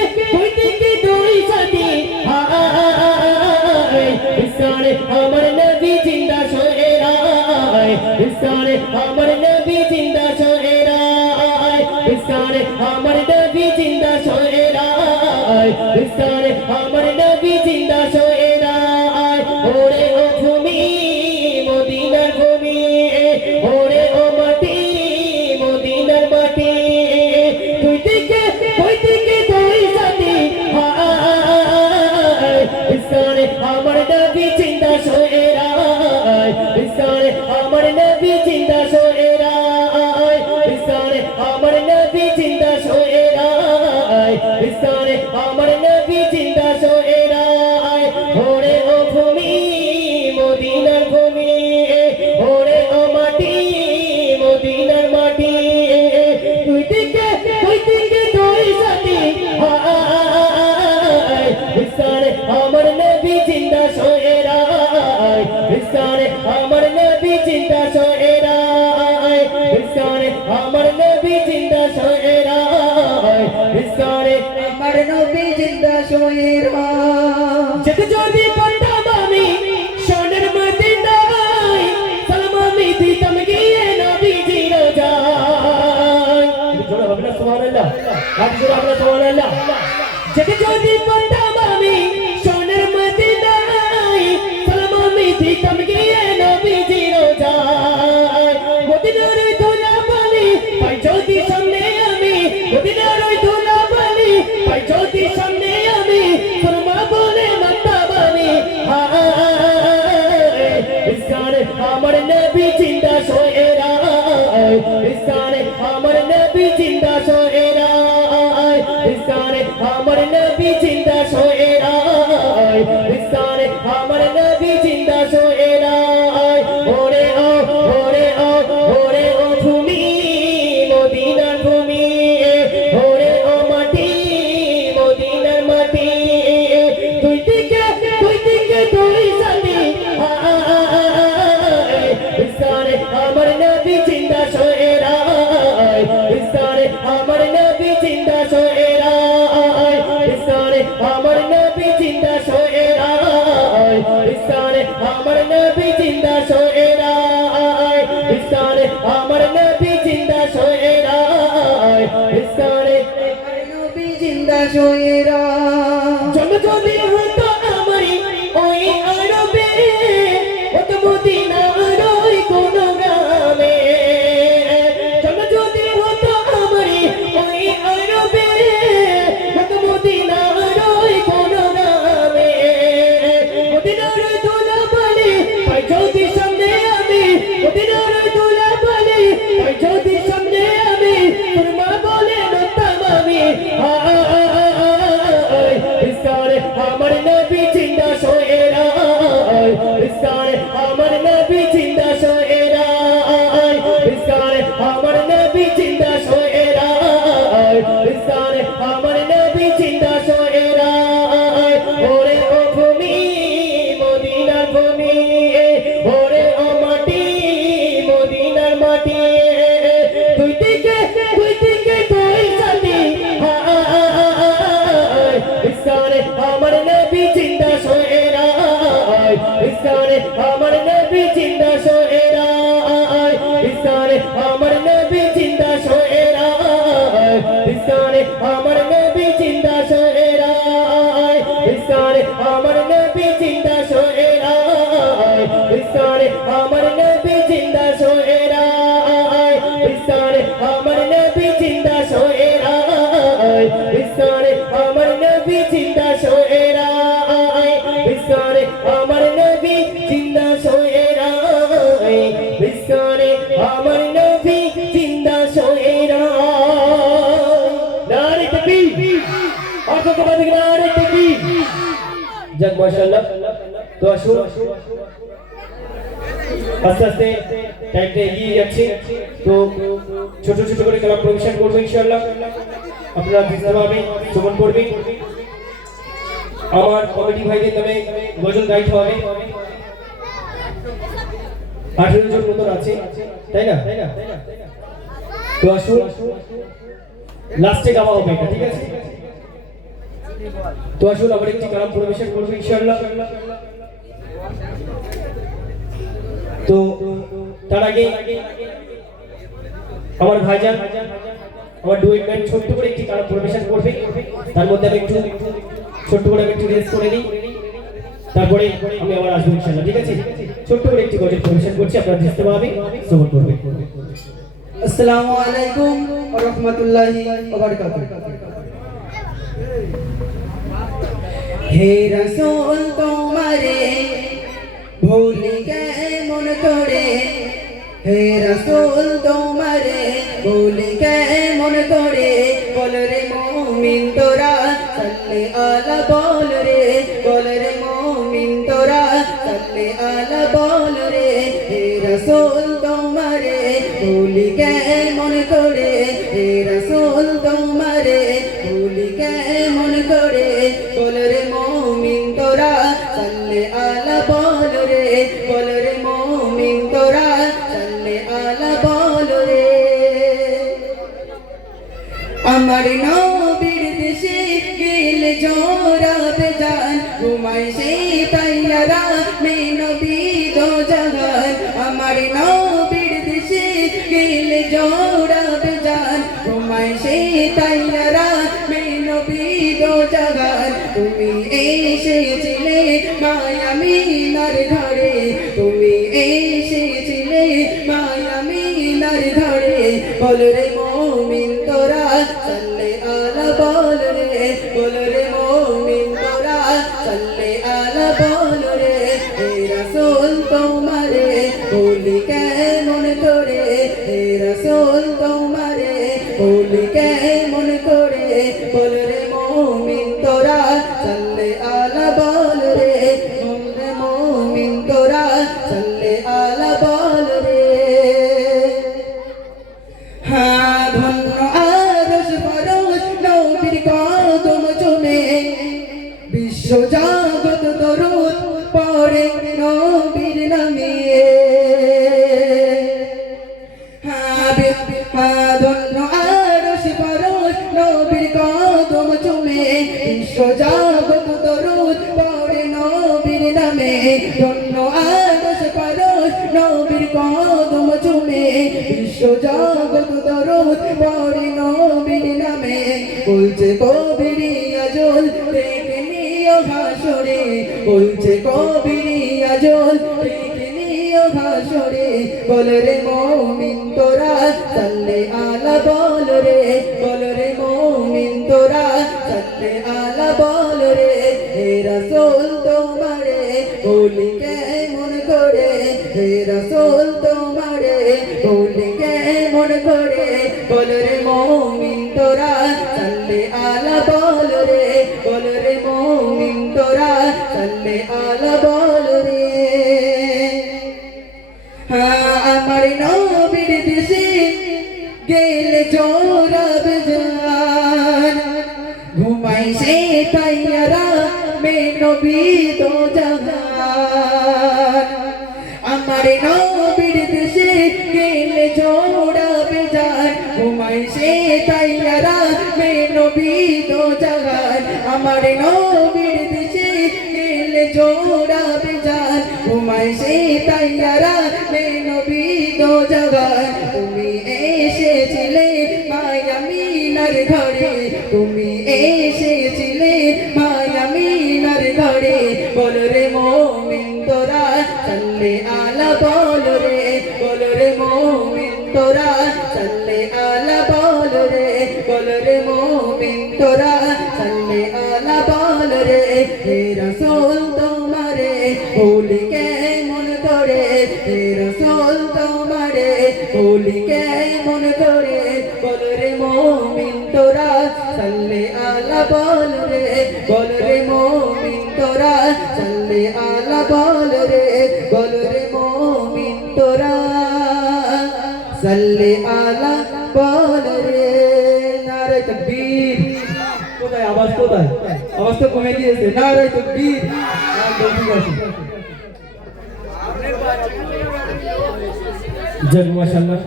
দুই সাথী হায় বিস্কনে আমার নবী জিন্দা শুয়ে রায় বিস্কনে আমার নবী জিন্দা শুয়ে রায় বিস্কনে আমার নবী জিন্দা শুয়ে রায় বিস্কনে আমার নবী জিন্দা শুয়ে রায় ওরে ও ভূমি মদিনার ভূমি ওরে ও মাটি মদিনার মাটি দুই দিকে দুই সাথী হায় বিস্কনে আমার নবী জিন্দা শুয়ে রায় বিস্কনে আমার নবী জিন্দা শুয়ে রায় বিস্কনে আমার নবী জিন্দা শুয়ে রায় বিস্কনে আমার নবী জিন্দা শুয়ে রায় ওরে ও ভূমি মদিনার ভূমি ওরে ও মাটি মদিনার মাটি দুই দিকে দুই সাথী হায় বিস্কনে আমার নবী জিন্দা শুয়ে রায় আমার নবী জিন্দা শোয়েরা ইসকানে আমার নবী জিন্দা শোয়েরা ইসকানে আমার নবী জিন্দা শোয়েরা ইসকানে আমার নবী জিন্দা শোয়েরা ওরে ও ওরে ও ওরে ও ভূমি মদিনার ভূমি ওরে ও মাটি মদিনার মাটি দুই দিকে দুই সাথী ইসকানে আমার নবী জিন্দা শোয়েরা ইসকানে আমার নবী জিন্দা শোয়েরা ইসকানে আমার নবী জিন্দা শোয়েরা ইসকানে আমার নবী জিন্দা শোয়েরা ইসকানে আমার নবী জিন্দা শোয়েরা ইসকানে নবী জিন্দা শোয়েরা জন্ম যদি হতো আমারই ওই আরবে হতো মদিনার ওই কোন গ্রামে জন্ম যদি হতো আমারই ওই আরবে হতো মদিনার ওই কোন গ্রামে মদিনার দোলা বলি পাই যদি সামনে আমি মদিনার দোলা বলি পাই যদি সামনে আমি তোর মা বলে নতাম আমি ইসকানে আমার নবী জিন্দা শোয়েরা ইসকানে আমার নবী জিন্দা শোয়েরা ইসকানে আমার নবী জিন্দা শোয়েরা ইসকানে আমার নবী জিন্দা শোয়েরা ওরে ও ভূমি মদিনার ভূমি ওরে ও মাটি মদিনার মাটি দুই দিকে দুই সাথী ইসকানে আমার নবী জিন্দা শোয়েরা ইসকানে আমার নবী জিন্দা শোয়েরা ইসকানে আমার নবী জিন্দা শোয়েরা ইসকানে আমার নবী জিন্দা শোয়েরা ইসকানে আমার নবী জিন্দা শোয়েরা ইসকানে আমার নবী জিন্দা শোয়েরা ইসকানে আমার নবী জিন্দা শোয়েরা ইসকানে আমার নবী জিন্দা শোয়েরা ইসকানে আমার নবী জিন্দা শোয়েরা ইসকানে আমার নবী জিন্দা শোয়েরা নারে তাকবীর আপনাকে বাদ দিন নারে তাকবীর যাক মাশাআল্লাহ তো আসুন আস্তে আস্তে টাইমটা এগিয়ে যাচ্ছে তো ছোট ছোট করে কালাম প্রবেশন করবো ইনশাআল্লাহ আপনারা দৃশ্যভাবে শ্রবণ করবেন আমার কমিটি ভাইদের নামে গজল গাইতে হবে 18 জন মতন আছে তাই না তো আসুন লাস্টে গাওয়া হবে এটা ঠিক আছে তো আসুন আমরা একটি কালাম পরিবেশন করবো ইনশাআল্লাহ তো তার আগে আমার ভাইজান আমার ডুয়েট ব্যান্ড ছোট্ট করে একটি কালাম পরিবেশন করবে তার মধ্যে আমি একটু ছোট্ট করে একটু রেস্ট করে নিই তারপরে আমি আবার আসবো ইনশাআল্লাহ ঠিক আছে ছোট্ট করে একটি গজল পরিবেশন করছি আপনারা বুঝতে পারবেন শ্রবণ করবেন আসসালামু আলাইকুম ওয়া রাহমাতুল্লাহি ওয়া বারাকাতুহু হে রাসূল তোমারে ভুলি গए মন করে হে রাসূল তোমারে ভুলি গए মন করে বল রে মুমিন তোরা সাল্লি আলা বল রে বল রে মুমিন তোরা সাল্লি আলা বল রে হে রাসূল তোমারে ভুলি গए মন করে হে রাসূল তোমারে ভুলি গए মন করে বল রে মুমিন তোরা সাল্লি আলা বল রে বল রে মুমিন তোরা সাল্লি আলা বল রে আমার নবীর দেশে গেলে জোরা বেজান ঘুমাই সে তাইয়ারা মে নবী দো জাহান আমার নবীর দেশে গেলে জোরা বেজান ঘুমাই সে তাইয়ারা মে নবী দো জাহান তুমি এসেছিলে মায়া মিনার ধরে তুমি এসেছিলে মায়া মিনার ধরে বল রে মুমিন তোরা সাল্লি আলা বল রে বল রে মুমিন তোরা সাল্লি আলা বল রে হে রাসূল তোমারে মোমিন তোরা সাল্লে আলা বল রে হ্যাঁ ধন্য আরশ ফরশ নবীর কদম চুমে বিশ্ব জগৎ দরুদ পড়ে নবীর নামে ধন্য আরশ ফরশ নবীর কদম চুমে বিশ্ব জগৎ দরুদ পড়ে নবীর নামে ধন্য আরশ ফরশ নবীর কদম চুমে বিশ্ব জগৎ দরুদ পড়ে নবীর নামে বলছে কবির আজল দেখে নিও হাসরে বলছে কবির আজল দেখে নিও হাসরে বল রে মুমিন তোরা সাল্লে আলা বল রে বল রে মুমিন তোরা সাল্লে আলা বল রে হে রাসূল তোমারে বলি কেমন করে হে রাসূল তোমারে বলি কেমন করে বল রে মুমিন তোরা সাল্লে আলা বল রে বল রে মুমিন তোরা সাল্লে আলা বল রে আমার নবীর দেশে গেলে চোরাব জান ঘুমাই সে তাইয়ারা মে নবী তো জাহান আমার নবীর দেশে গেলে চোরাব জান ঘুমাই সে তাইয়ারা মে নবী তো জাহান আমার নবীর দেশে গেলে চোরাব জান ঘুমাই সে তাইয়ারা মে নবী তো জাহান তুমি এসেছিলে মায়ামিনার ঘরে তুমি এসেছিলে মায়ামিনার ঘরে বল রে মুমিন তোরা সাল্লে আলা বল রে বল রে মুমিন তোরা সাল্লে আলা বল রে বল রে মুমিন তোরা সাল্লে আলা বল রে হে রাসূল তোমারে ভুলি কেমন করে হে রাসূল তোমারে ভুলি কেমন করে বল রে মুমিন তোরা সাল্লে আলা বল রে বল রে মুমিন তোরা সাল্লে আলা বল রে বল রে মুমিন তোরা সাল্লে আলা বল রে নারে তাকবীর কোথায় আওয়াজ কোথায় আওয়াজ তো কমে গিয়েছে নারে তাকবীর আর বলতে গেছে জয় মাশাআল্লাহ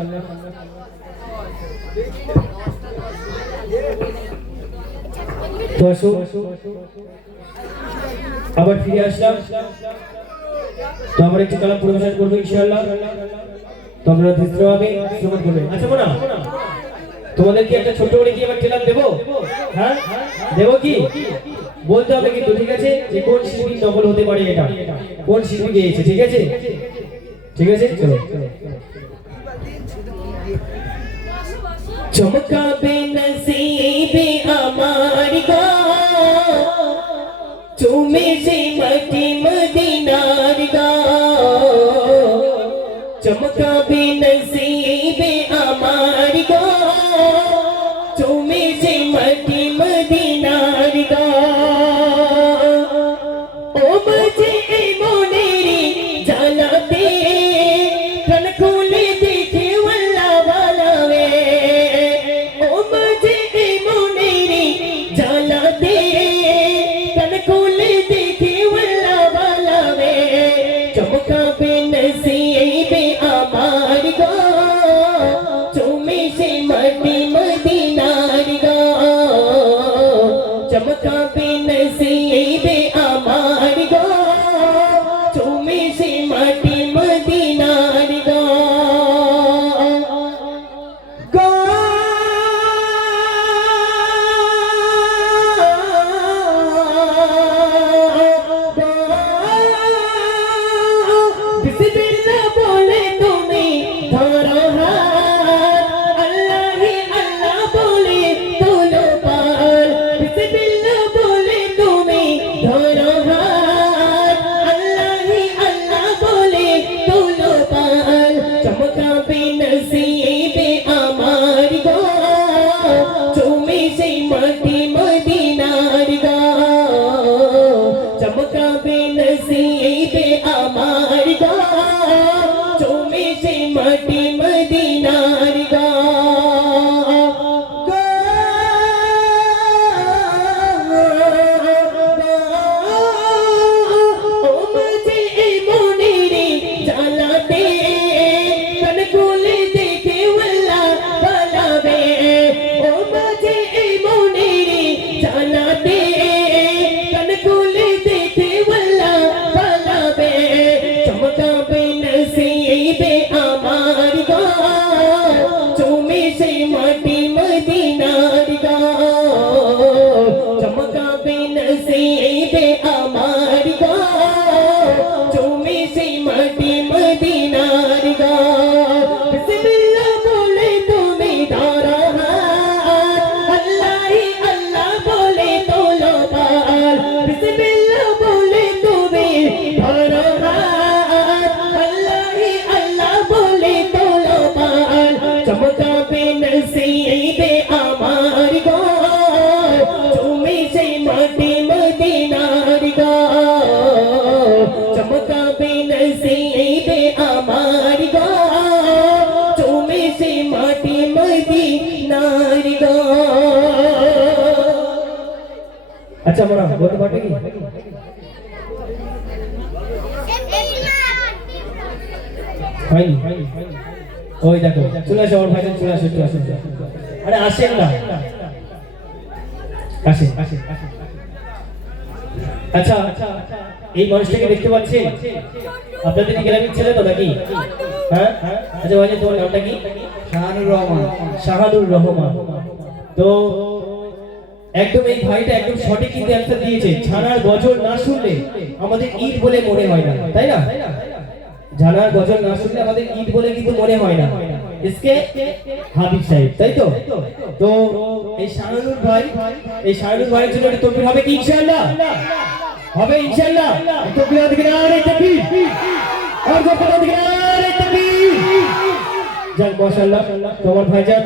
তো আসো আবার ফিরে আসলাম তো আমরা একটু কালাম পরিবেশন করবো ইনশাআল্লাহ তো আমরা ধীরভাবে শ্রবণ করবেন আচ্ছা বোনা তোমাদের কি একটা ছোট করে কি আবার টেলার দেবো হ্যাঁ দেবো কি বলতে হবে কিন্তু ঠিক আছে যে কোন শিল্পী নকল হতে পারে এটা কোন শিল্পী গেয়েছে ঠিক আছে ঠিক আছে চলো চমকাবে নসিবে আমার গো চুমে সে মাটি মদিনার গো চমকাবে নসিবে আমার গো চুমে সে মাটি মদিনার গো ও বাজে মনেরি জানাতে কান খুলে দেখে ওয়াল্লা ওয়ালাবে ও বাজে মনেরি জানাতে কান খুলে দেখে ওয়াল্লা ওয়ালাবে চমকাবে নসিবে আমার গো চুমে সে মাটি মদিনার গো চমকাবে নসিবে আমার গো চুমে সে মাটি মদিনার গো গো বিসমিল্লাহ বলে তুমি ধরো হাত আল্লাহ আল্লাহ বলে তোলো পার বিসমিল্লাহ বলে তুমি ধরো হাত মরা বলতে পারবে কি? হয়নি? ওই দেখো চলে আসো আমার ভাইজান, চলে আসো, একটু আসুন। আরে আসেন না, আসেন আসেন। আচ্ছা এই মানুষটাকে দেখতে পাচ্ছেন? আপনাদের কি গ্রামের ছেলে তো নাকি? হ্যাঁ আচ্ছা ভাইজান তোমার নামটা কি? শাহানুর রহমান। শাহাদুর রহমান। তো একদম এই ভাইটা একদম সঠিক কিন্তু অ্যান্সার দিয়েছে। ছানার গজল না শুনলে আমাদের ঈদ বলে মনে হয় না, তাই না? ছানার গজল না শুনলে আমাদের ঈদ বলে কিন্তু মনে হয় না। इसके হাবিব সাহেব, তাই তো? তো এই শাহানুর ভাই, এই শাহানুর ভাইয়ের জন্য একটা তকবীর হবে কি ইনশাআল্লাহ? হবে ইনশাআল্লাহ। তকবীর হবে কি? নারে তাকবীর, আর যখন হবে কি? নারে তাকবীর। যাক মাশাআল্লাহ, তোমার ভাইজান,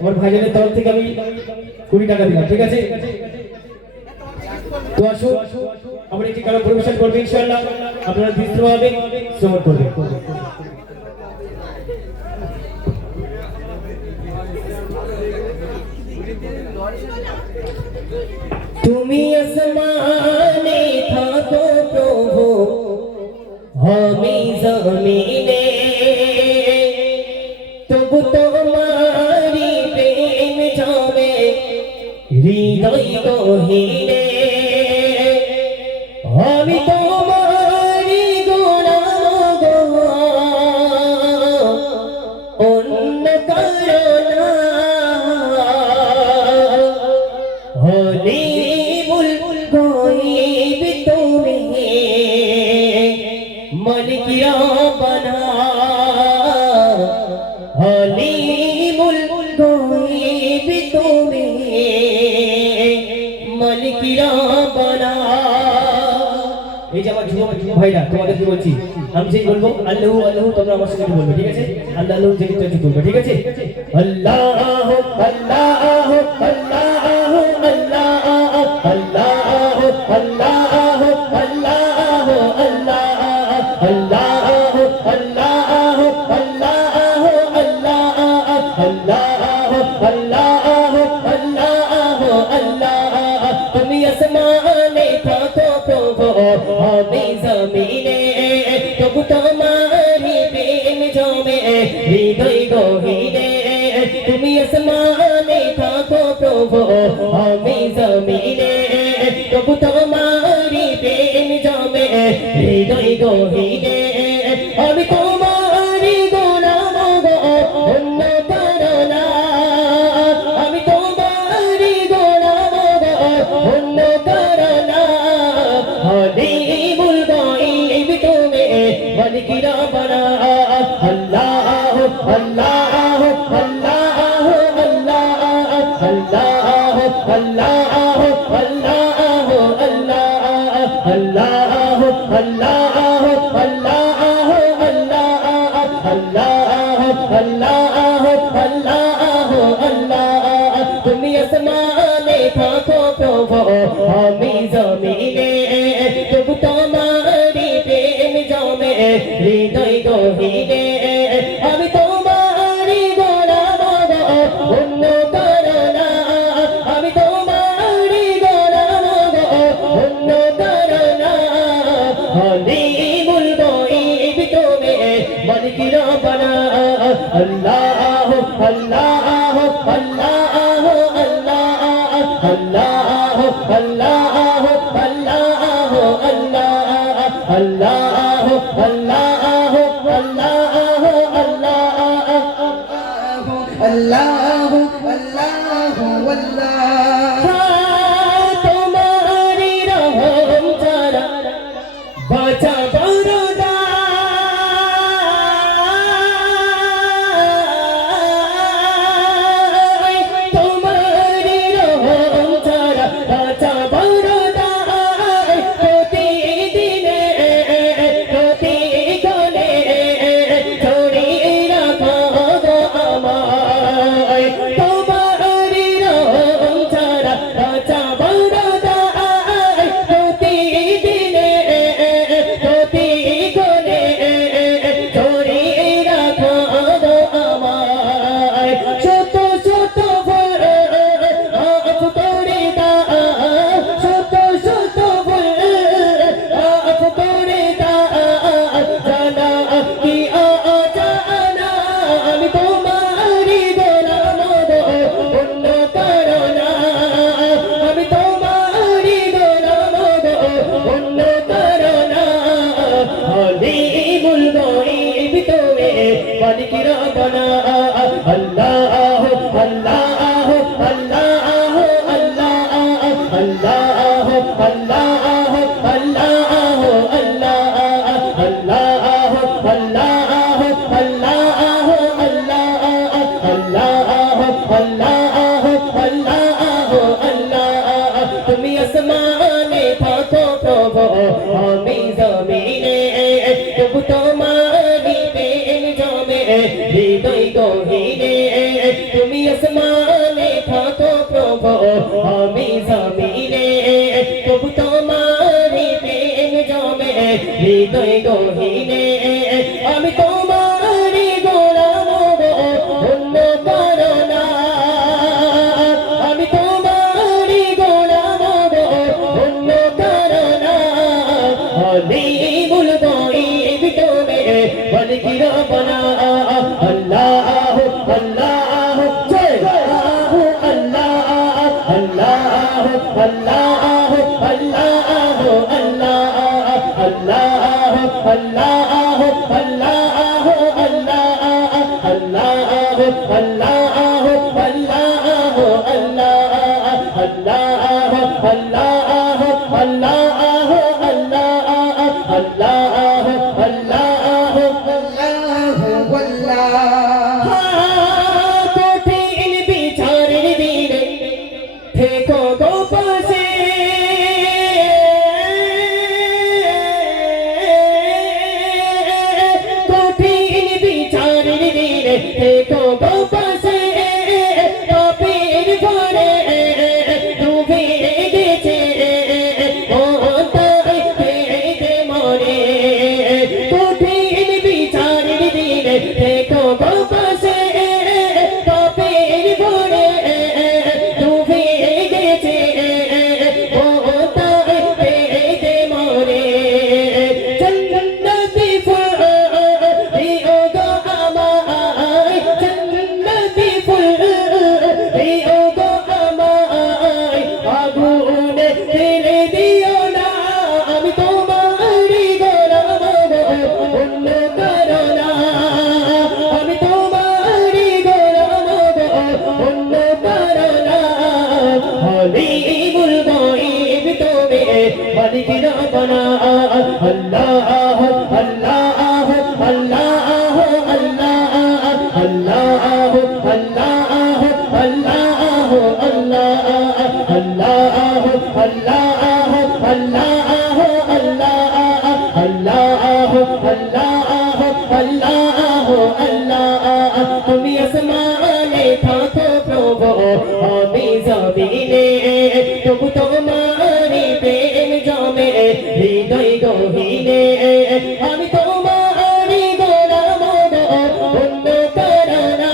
আমার ভাইজানের তরফ থেকে আমি 20 টাকা দিলাম, ঠিক আছে? তো আসো আমরা একটি গান পরিবেশন করব ইনশাআল্লাহ, আপনারা দৃশ্যভাবে শ্রবণ করবেন। তুমি আসমানে থাকো প্রভু, আমি জমিনে, তবু তোমারি প্রেম জমে হৃদয় গহীনে। আমি তোমারি গোলাম গো, অন্য কারো না। হলিমুল গায়ব তুমি, মালিক রব্বানা। হলিমুল গায়ব তুমি, মালিক রব্বানা। এই যে আমার যুবক ভাইরা তোমাদেরকে বলছি, আমি যেই বলবো আল্লাহু আল্লাহু তোমরা আমার সঙ্গে বলবে, ঠিক আছে? আল্লাহ আল্লাহু যেই তুমি বলবে, ঠিক আছে? আল্লাহু আল্লাহু আল্লাহু আল্লাহু আল্লাহু আল্লাহু আল্লাহু আল্লাহু আল্লাহু আল্লাহু আল্লাহু আল্লাহু আল্লাহু আল্লাহ। তুমি আসমানে থাকো প্রভু, আমি জমিনে, তবু তোমারি প্রেম জমে হৃদয় গহীনে। তুমি আসমানে থাকো প্রভু, আমি জমিনে, তবু তোমারি প্রেম জমে হৃদয় গহীনে। আমি তোমারি গোলাম গো, অন্য কারো না। আমি তোমারি গোলাম গো, অন্য কারো না। হলিমুল গায়ব তুমি, মালিক রব্বানা। আল্লাহু আল্লাহু আল্লাহু আল্লাহু আল্লাহু আল্লাহু আল্লাহু আল্লাহু আল্লাহু আল্লাহু আল্লাহু আল্লাহু আল্লাহ। তুমি আসমানে থাকো প্রভু, আমি জমিনে, তবু তোমারি প্রেম জমে হৃদয় গহীনে। আমি তোমারি গোলাম গো, অন্য কারো না। আমি তোমারি গোলাম গো, অন্য কারো না। হলিমুল গায়ব তুমি, মালিক রব্বানা। আল্লাহু আল্লাহু আল্লাহু আল্লাহু আল্লাহু আল্লাহু আল্লাহু আল্লাহু আল্লাহু আল্লাহু আল্লাহু আল্লাহু আল্লাহ। তোমারি রহম ছাড়া বাঁচা বড় দায়। তোমারি রহম ছাড়া বাঁচা বড় দায়। প্রতিদিনে প্রতিক্ষণে ছড়িয়ে রাখো গো আমায়। তোমারি রহম ছাড়া বাঁচা বড় দায়। প্রতিদিনে প্রতিক্ষণে মালিক রব্বানা আল্লাহ আল্লাহ আল্লাহ আল্লাহ আল্লাহ আল্লাহ তুমি আসমানে থাকো প্রভু আমি জমিনে তবু তোমারি প্রেম জমে হৃদয় গহীনে তুমি আসমানে থাকো প্রভু আমি জমিনে তবু তোমারি প্রেম জমে হৃদয় গহীনে আমি তোমারি গোলাম অন্য কারো না আমি তোমারি গোলাম অন্য কারো না আলিমুল গায়ব তুমি মালিক রব্বানা আল্লাহ আল্লাহ আল্লাহ আল্লাহ আল্লাহ আল্লাহ আল্লাহ আল্লাহ আল্লাহ কঠিন বিচারের দিনে থেকো গো পাশে কঠিন বিচারের দিনে থেকো গো পাশে পাপের ঘরে ডুবে গেছে তাই পেতে মরে কঠিন বিচারের দিনে থেকো গো পাশে পাপের ঘরে ডুবে গেছে তাই পেতে মরে জন্নতি ফুল দিও গো আমায় জন্নতি ফুল দিও গো আমায় আগুনে ফেলে দিও না আমি তোমারি গোলাম অন্য কারো না আমি তোমারি গোলাম অন্য কারো না আলিমুল গায়ব তুমি মালিক রব্বানা আল্লাহ আল্লাহ আল্লাহ আল্লাহ আল্লাহ আল্লাহ আল্লাহ আল্লাহ তুমি আসমানে থাকো প্রভু আমি জমিনে তবু তোমারি প্রেম জমে হৃদয় গহীনে আমি তোমারি গোলাম অন্য কারো না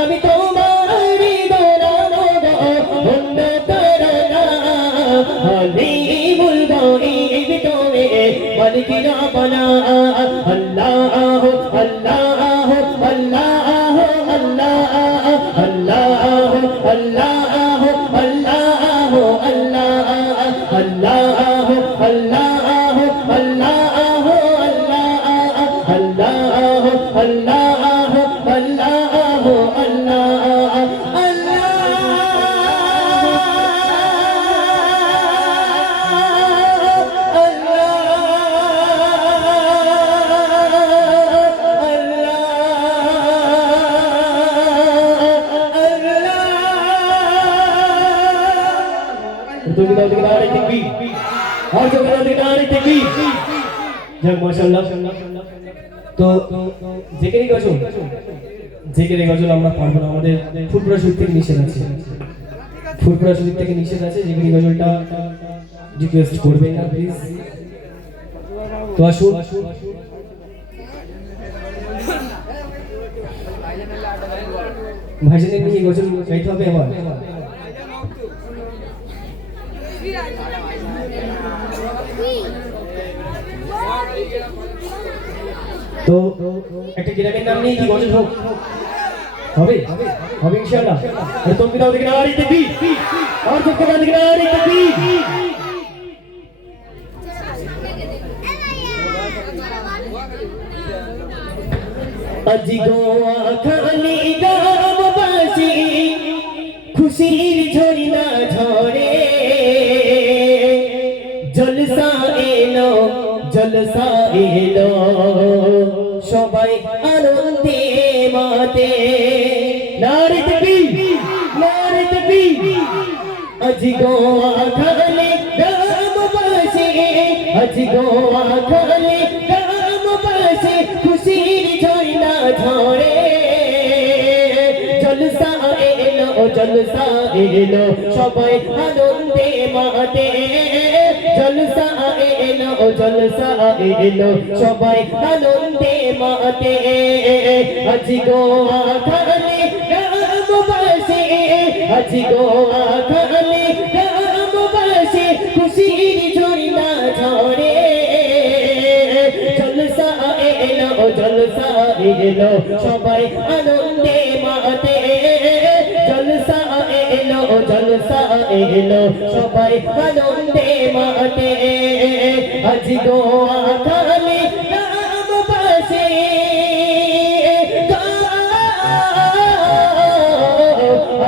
আমি তোমারি গোলাম অন্য কারো না আলিমুল গায়ব তুমি মালিক রব্বানা আল্লাহ আল্লাহ আল্লাহ আল্লাহ আল্লাহ আল্লাহ আল্লাহ আল্লাহ আল্লাহ তো জেকেরি গজল আমরা পারবো না, আমাদের ফুরফুরা সুর থেকে নিষেধ আছে, ফুরফুরা সুর থেকে নিষেধ আছে। জেকেরি গজলটা রিকোয়েস্ট করবেন না প্লিজ। তো আসুন ভাইজানের নিয়ে গজল গাইতে হবে আমার। তো একটা গ্রামের নাম নিয়ে কি গজল হোক, হবে হবে ইনশাআল্লাহ। আর তুমি দাও দেখে নারী দেখবি আর তোকে দাও দেখে নারী দেখবি। আজি গোয়া খালি গ্রামবাসী খুশির ঝরিনা ঝরে জলসা এলো জলসা এলো সবাই আনন্দে মাতে নারে তাকবীর নারে তাকবীর আজি গোয়া খালি গ্রামবাসী আজি গোয়া খালি গ্রামবাসী খুশির ঝরিনা ঝরে জলসা এলো জলসা এলো সবাই আনন্দে মাতে জলসা এলো জলসা এলো সবাই আনন্দে মাতে আজি গোয়া খালি গ্রামবাসী আজি গোয়া খালি গ্রামবাসী খুশির ঝরিনা ঝরে জলসা এলো সবাই আনন্দে মাতে জলসা এলো সবাই আনন্দে মাতে আজি গোয়া খালি গ্রামবাসী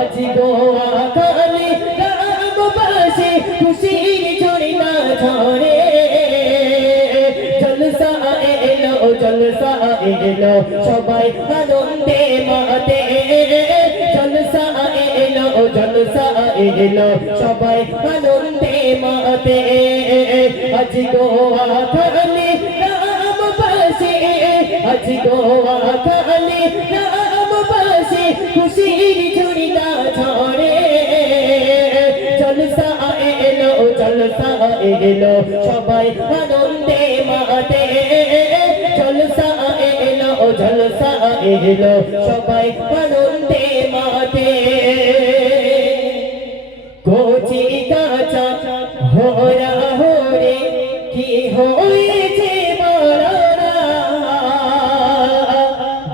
আজি গোয়া খালি গ্রামবাসী খুশির ঝরিনা ঝরে জলসা এলো সবাই আনন্দে মাতে জলসা এলো সবাই আনন্দে মাতে আজি গোয়া খালি গ্রামবাসী আজি গোয়া খালি গ্রামবাসী খুশির ঝরিনা ঝরে জলসা এলো সবাই আনন্দে মাতে জলসা এলো সবাই আনন্দে মাতে কোচি কাঁচা হোরা হোরে কি হয়েছে বলরা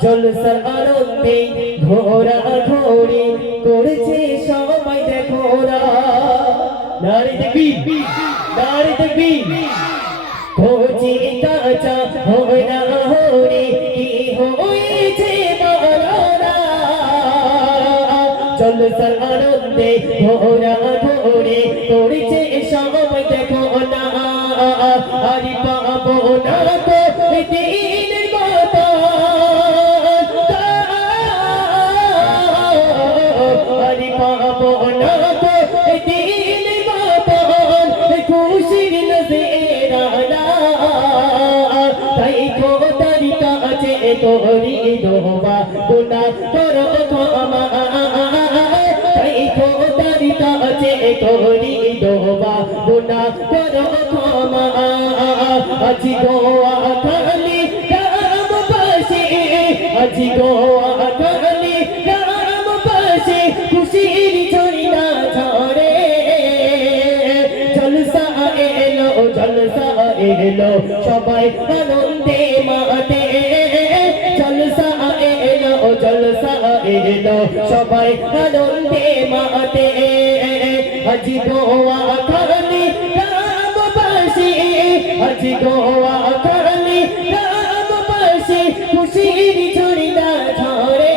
জলসার আনন্দে ঘোরা ঘোরে করেছে সবাই দেখোরা নারে তাকবীর নারে তাকবীর কোচি কাঁচা হোরা হোরে কি হয়েছে বলরা জলসার আনন্দে ঘোরা ঘোরে করেছে সবাই দেখো না আরে পাবো না তো দিনের কথা আরে পাবো না তো দিনের কথা খুশির নজরানা তাই তো তারি কাছে তোরি দোবা গুনাহ করো ক্ষমা তাই তো তারি কাছে তোরি দোবা গুনাহ করো ক্ষমা আজি গোয়া খালি গ্রামবাসী আজি গোয়া খালি গ্রামবাসী খুশির ঝরিনা ঝরে জলসা এলো সবাই আনন্দে মাতে জলসা এলো সবাই আনন্দে মাতে আজি গোয়া খালি গ্রামবাসী আজি গোয়া খালি গ্রামবাসী খুশির ঝরিনা ঝরে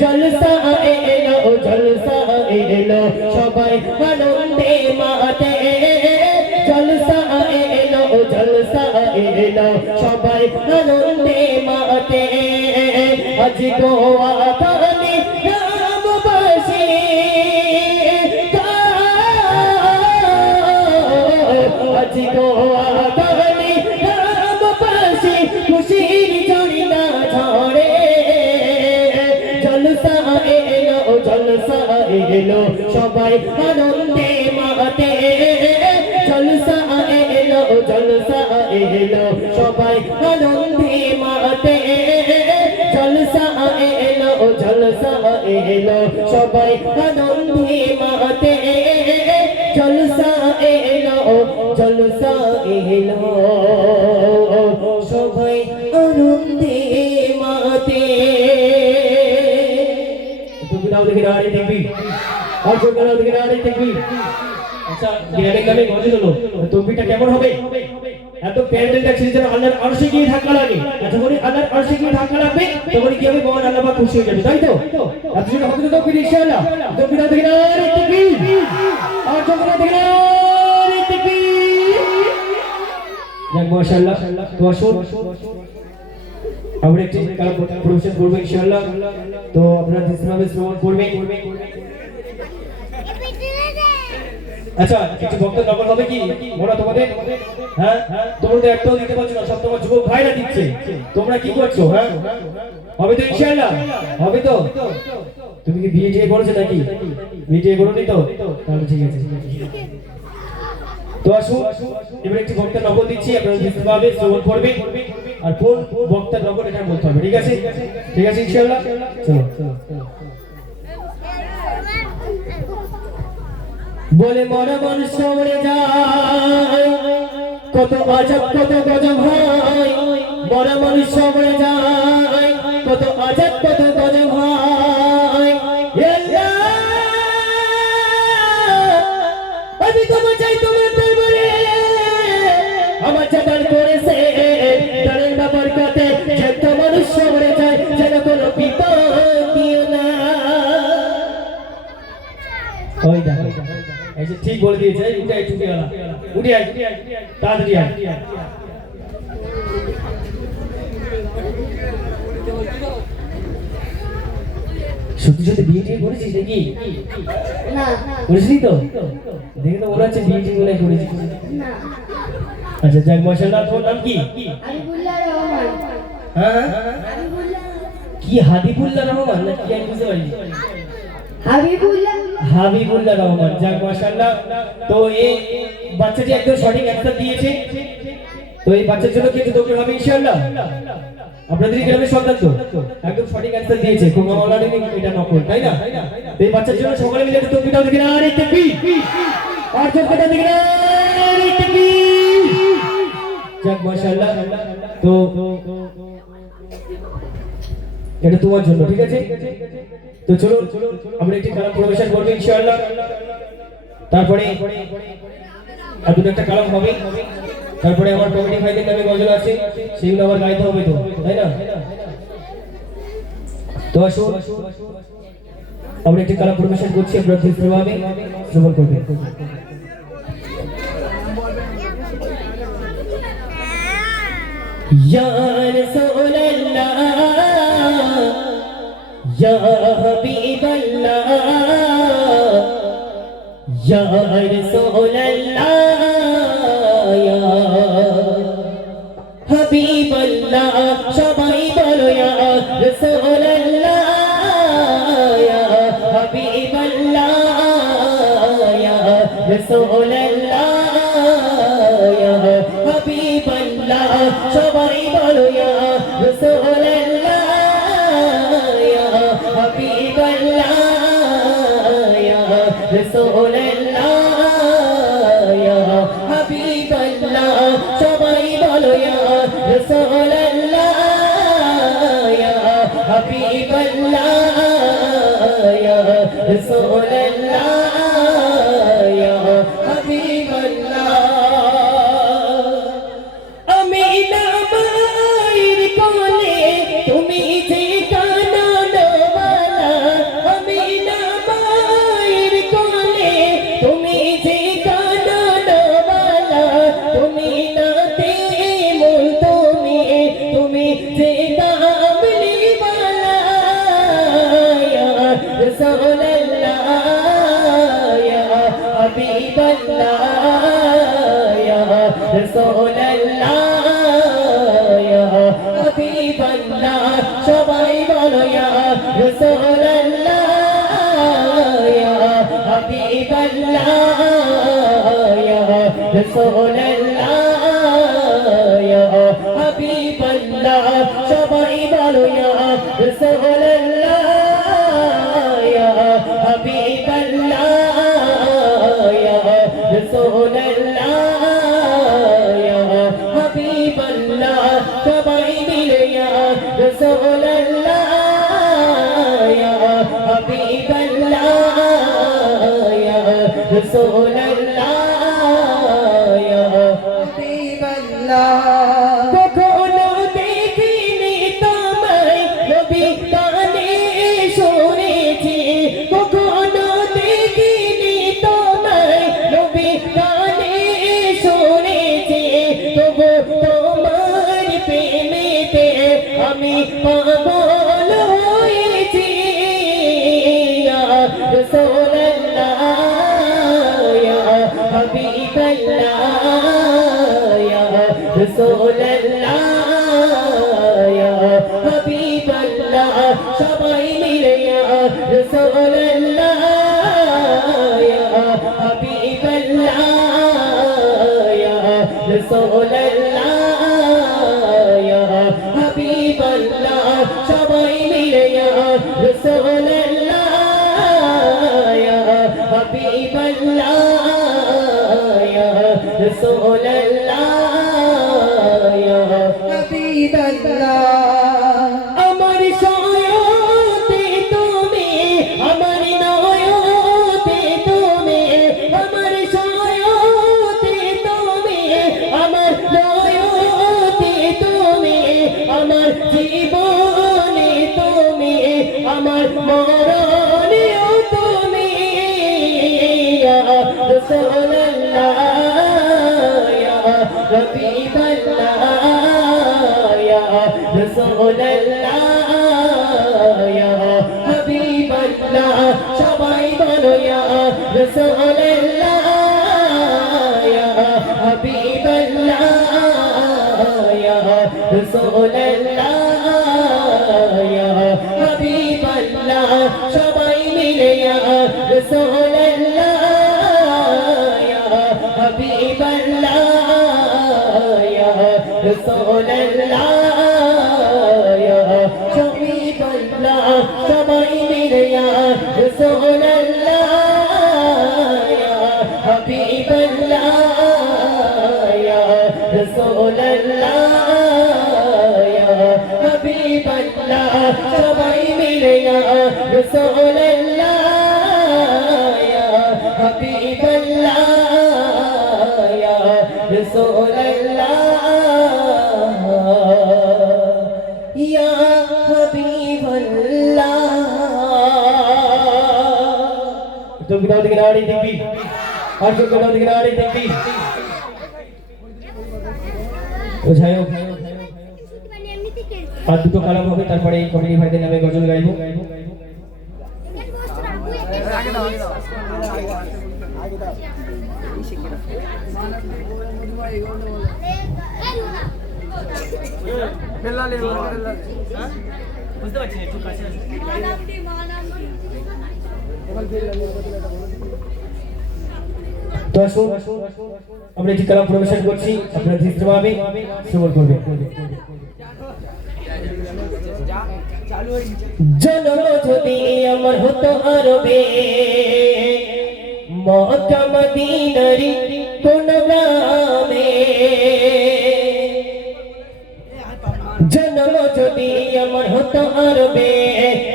জলসা এলো সবাই আনন্দে মাতে জলসা এলো সবাই আনন্দে মাতে আজি গোয়া খালি গ্রামবাসী আজি গোয়া খালি গ্রামবাসী খুশির ঝরিনা ঝরে জলসা এলো সবাই আনন্দে মাতে জলসা এলো সবাই আনন্দে মাতে জলসা এলো সবাই আনন্দে মাতে জলসা এলো সবাই আনন্দে মাতে তুমি নাও দেখি নারে দেখবি আর কোন নাও দেখি নারে দেখবি আচ্ছা গিরানে গানে গজল হলো তকবীরটা কেমন হবে এত প্যান্ডেলটা ছিল যেন আল্লাহর আরশে গিয়ে ধাক্কা লাগে। আচ্ছা বলি আল্লাহর আরশে গিয়ে ধাক্কা লাগবে তখন কি হবে? মহান আল্লাহ পাক খুশি হয়ে যাবে, তাই তো? এত জন্য হবে তো তাকবীর ইনশাআল্লাহ। তাকবীর দেখেন আরে তাকবীর আর তাকবীর দেখেন আরে তাকবীর। যাক মাশাআল্লাহ। তো আসুন আমরা একটি কালাম প্রবেশ করব ইনশাআল্লাহ। তো আপনারা দিসভাবে শ্রবণ করবেন। আচ্ছা কিছু বক্তব্য নকল হবে কি বলো তোমাদের? হ্যাঁ তোমরা তো একটাও দিতে পারছো না, সব তোমার যুবক ভাইরা দিচ্ছে, তোমরা কি করছো? হ্যাঁ হবে তো ইনশাআল্লাহ, হবে তো? তুমি কি বিয়ে টিয়ে করেছো নাকি? বিয়ে টিয়ে করোনি তো? তাহলে ঠিক আছে। তো আসুন এবার একটি বক্তার নকল দিচ্ছি, আপনারা দিসভাবে শ্রবণ করবেন আর কোন বক্তার নকল এটা বলতে হবে, ঠিক আছে? ঠিক আছে ইনশাআল্লাহ। চলো বলে মরা মানুষ মরে যায়, কত আজাব কত গজব হয়। মরা মানুষ মরে যায়, কত আজাব কত গজব হয়। আমি তোমার চাই তোমার দরবারে, আমার চাকার করেছে তারের বাবার কাছে। যত মানুষ মরে যায় যেন কোনো বিপদ দিও না। ওই দেখো এই যে ঠিক বলে দিয়েছে, উঠে আয় ছুটি আলা, উঠে আয় তাড়াতাড়ি আয়। সত্যি সত্যি বিয়ে টিয়ে করেছিস নাকি? না করেছিলি তো? দেখে তো মনে হচ্ছে বিয়ে টিয়ে বলে করেছিস। না আচ্ছা যাক মাশাআল্লাহ। তোমার নাম কি? হাবিবুল্লাহ রহমান। হ্যাঁ হাবিবুল্লাহ কি হাবিবুল্লাহ রহমান না কি আমি বুঝতে পারিনি। হাবিবুল্লাহ হাবিবুল্লাহ রহমান, যাক মাশাআল্লাহ। তো এই বাচ্চাটি একদম সঠিক অ্যানসার দিয়েছে। তো এই বাচ্চার জন্য কিছু দোকান হবে ইনশাআল্লাহ। আপনাদের গ্রামের সন্তান তো একদম সঠিক অ্যানসার দিয়েছে, খুব মাওলানা এটা নকল, তাই না? তো এই বাচ্চার জন্য সকলে মিলে একটু তকবীর দাও দেখি না আরে তাকবীর। আর জোরে কথা দেখি না আরে তাকবীর। যাক মাশাআল্লাহ। তো এটা তোমার জন্য, ঠিক আছে? তো চলো আমরা একটি কালাম পরিবেশন করব ইনশাআল্লাহ। তারপরে আর দুটো একটা কালাম হবে, তারপরে আমার কমিটি ভাইদের নামে গজল আছে, সেগুলো আবার গাইতে হবে তো, তাই না? তো আসুন আমরা একটি কালাম পরিবেশন করছি, আপনারা দৃশ্যভাবে শ্রবণ করবেন। ইয়া রাসূলুল্লাহ ইয়া হাবিবাল্লাহ ইয়া রাসূলুল্লাহ ইয়া হাবিবাল্লাহ। সবাই বলো ইয়া রাসূলুল্লাহ ইয়া হাবিবাল্লাহ ইয়া রাসূলুল্লাহ ইয়া হাবিবাল্লাহ। সবাই বলো ইয়া রাসূলুল্লাহ ইয়া হাবিবাল্লাহ ইয়া রাসূলুল্লাহ ইয়া হাবিবাল্লাহ। সবাই বলো ইয়া রাসূলুল্লাহ ইয়া হাবিবাল্লাহ ইয়া রাসূলুল্লাহ ইয়া হাবিবাল্লাহ। আমি না মায়ের কোলে তুমি যে কানাডওয়ালা, আমি না মায়ের কোলে তুমি যে কানাডওয়ালা, তুমি না তেমন তুমি যে কামলিওয়ালা। ইয়া রাসূলুল্লাহ ইয়া হাবিবাল্লাহ ইয়া রাসূলুল্লাহ ইয়া হাবিবাল্লাহ। সবাই বলো ইয়া রাসূলুল্লাহ ইয়া হাবিবাল্লাহ ইয়া রাসূলুল্লাহ ইয়া হাবিবাল্লাহ। সবাই বলো ইয়া রাসূলুল্লাহ ইয়া হাবিবাল্লাহ ইয়া রাসূলুল্লাহ ইয়া হাবিবাল্লাহ। সবাই মিলে ইয়া রাসূলুল্লাহ ইয়া হাবিবাল্লাহ ইয়া রাসূলুল্লাহ ইয়া হাবিবাল্লাহ কখনো দেখিনি তোমায় নবী কানে শুনেছি কখনো দেখিনি তোমায় নবী কানে শুনেছি তবু তোমার প্রেমেতে আমি পাগল হয়েছি ইয়া রাসূলুল্লাহ ইয়া হাবিবাল্লাহ ইয়া রাসূলুল্লাহ ইয়া হাবিবাল্লাহ সবাই মিলে ইয়া রাসূলুল্লাহ ইয়া হাবিবাল্লাহ ইয়া রাসূলুল্লাহ ইয়া হাবিবাল্লাহ সবাই মিলে ইয়া রাসূলুল্লাহ ইয়া হাবিবাল্লাহ ইয়া রাসূলুল্লাহ ইয়া হাবিবাল্লাহ আমার সয়তে তুমি আমার নয়তে তুমি আমার সয়তে তুমি আমার নয়তে তুমি আমার জীবনে তুমি আমার মরণেও তুমি ইয়া রাসূলুল্লাহ ইয়া হাবিবাল্লাহ ইয়া রাসূলুল্লাহ ইয়া হাবিবাল্লাহ সবাই বলো ইয়া রাসূলুল্লাহ ইয়া হাবিবাল্লাহ ইয়া রাসূলুল্লাহ ইয়া হাবিবাল্লাহ সবাই মিলে ইয়া রাসূলুল্লাহ ইয়া হাবিবাল্লাহ ইয়া রাসূলুল্লাহ ইয়া হাবিবাল্লাহ সবাই মিলে ইয়া রাসূলুল্লাহ ইয়া হাবিবাল্লাহ ইয়া রাসূলুল্লাহ ইয়া হাবিবাল্লাহ সবাই মিলে ইয়া রাসূলুল্লাহ ইয়া হাবিবাল্লাহ ইয়া রাসূলুল্লাহ ইয়া হাবিবাল্লাহ তুমি দাও দিকে নাড়ি দেখবি আর তুমি দাও দিকে নাড়ি দেখবি ও যাই হোক আর দুটো কালাম হবে তারপরে এই কমিটি ভাইদের নামে গজল গাইবো তো আসুন আমরা একটি কালাম পরিবেশন করছি আপনারা ধীরভাবে শ্রবণ করবেন জন্ম যদি আমার হতো আরবে মক্কা মদিনারি কোন গ্রামে জন্ম যদি আমার হতো আরবে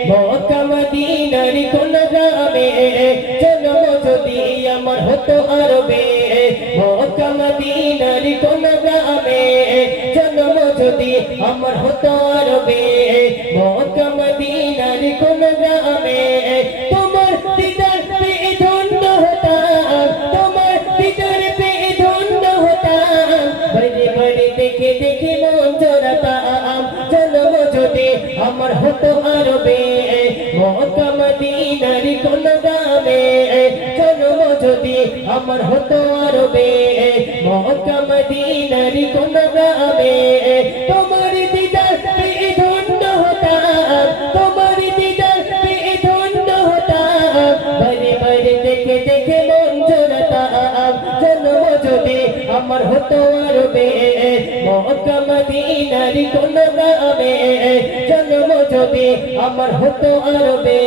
মক্কা মদিনারি কোন গ্রামে জন্ম যদি আমার হতো আরবে মক্কা মদিনারি কোন গ্রামে জন্ম যদি আমার হতো আরবে মক্কা মদিনারি কোন গ্রামে তোমার দিদার পেয়ে ধন্য হতাম তোমার দিদার পেয়ে ধন্য হতাম বাইরে বাইরে দেখে দেখে মন জোড়াতাম জন্ম যদি আমার হতো আরবে মক্কা মদিনারি কোন গ্রামে জন্ম যদি আমার হতো আরবে মক্কা মদিনারি কোন গ্রামে তোমার দিদার পেয়ে ধন্য হতাম তোমার দিদার পেয়ে ধন্য হতাম বাইরে বাইরে দেখে দেখে মন জোড়াতাম জন্ম যদি আমার হতো আরবে মক্কা মদিনারি কোন গ্রামে জন্ম যদি আমার হতো আরবে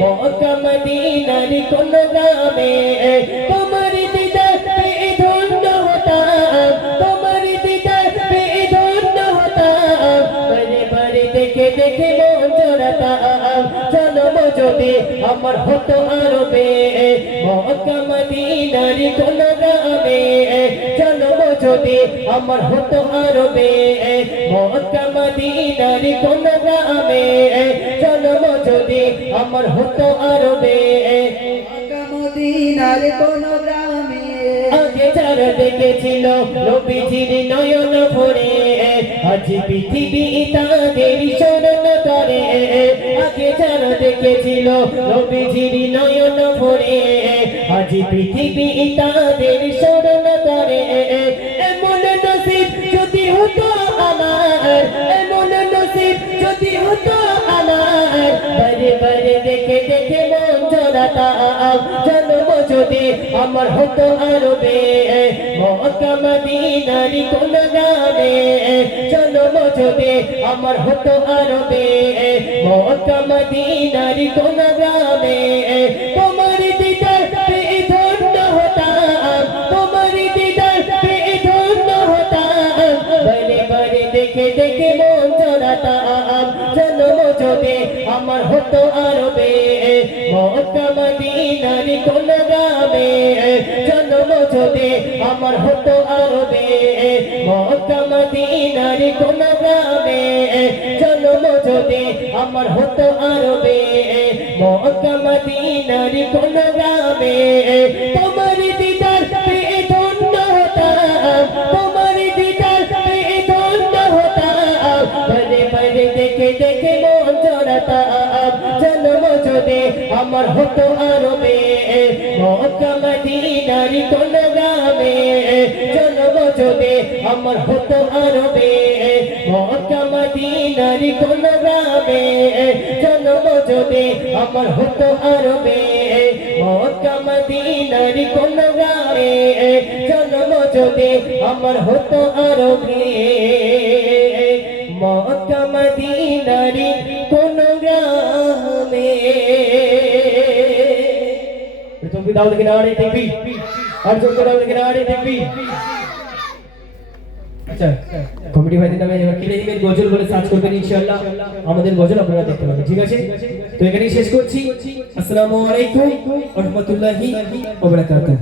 মক্কা মদিনারি কোন গ্রামে তোমার দিদার পেয়ে ধন্য হতাম তোমার দিদার পেয়ে ধন্য হতাম বারে বারে দেখে দেখে মন জোড়াতাম জন্ম যদি আমার হতো আরবে মক্কা মদিনারি কোন গ্রামে জন্ম যদি আমার হতো আরবে মক্কা মদিনার কোন গ্রামে জন্ম যদি আমার হতো আরবে মক্কা মদিনার কোন গ্রামে আগে যারা দেখেছিল নবীজির নয়ন ভরে আজ পৃথিবী তাদের স্মরণ করে আগে যারা দেখেছিল নবীজির নয়ন ভরে আজ পৃথিবী তাদের স্মরণ করে এমন নসিব যদি হতো আমার এমন নসিব যদি হতো আমার বারে বারে দেখে দেখে মন জড়াতাম জন্ম যদি আমার হতো আরবে মক্কা মদিনার কোন গ্রামে জন্ম যদি আমার হতো আরবে মক্কা মদিনার কোন গ্রামে তোমার দিদার পেয়ে ধন্য হতাম তোমার দিদার পেয়ে ধন্য হতাম বারে বারে দেখে দেখে মন জড়াতাম জন্ম যদি আমার হতো আরবে মক্কা মদিনার কোন গ্রামে জন্ম যদি আমার হতো আরবে মক্কা মদিনার কোন গ্রামে জন্ম যদি আমার হতো আরবে মক্কা মদিনার কোন গ্রামে তোমার দিদার পেয়ে ধন্য হতাম তোমার দিদার পেয়ে ধন্য হতাম বারে বারে দেখে দেখে মন জড়াতাম জন্ম যদি আমার হতো আরবে মক্কা মদিনার কোন গ্রামে জন্ম যদি আমার হতো আরবে মক্কা মদিনার কোন গ্রামে জন্ম যদি আমার হতো আরবে মক্কা মদিনার কোন গ্রামে জন্ম যদি আমার হতো আরবে মক্কা মদিনার কোন গ্রামে তুমি দাও দেখে নাড়ে দেখবি আর জোর করে দাও দেখে নাড়ে দেখবি আচ্ছা কমিটি ভাইদের নামে এবার কিনে দিবেন গজল বলে সার্চ করবেন ইনশাআল্লাহ আমাদের গজল আপনারা দেখতে পাবেন ঠিক আছে তো এখানেই শেষ করছি আসসালামু আলাইকুম ওয়া রাহমাতুল্লাহি ওয়া বারাকাতুহু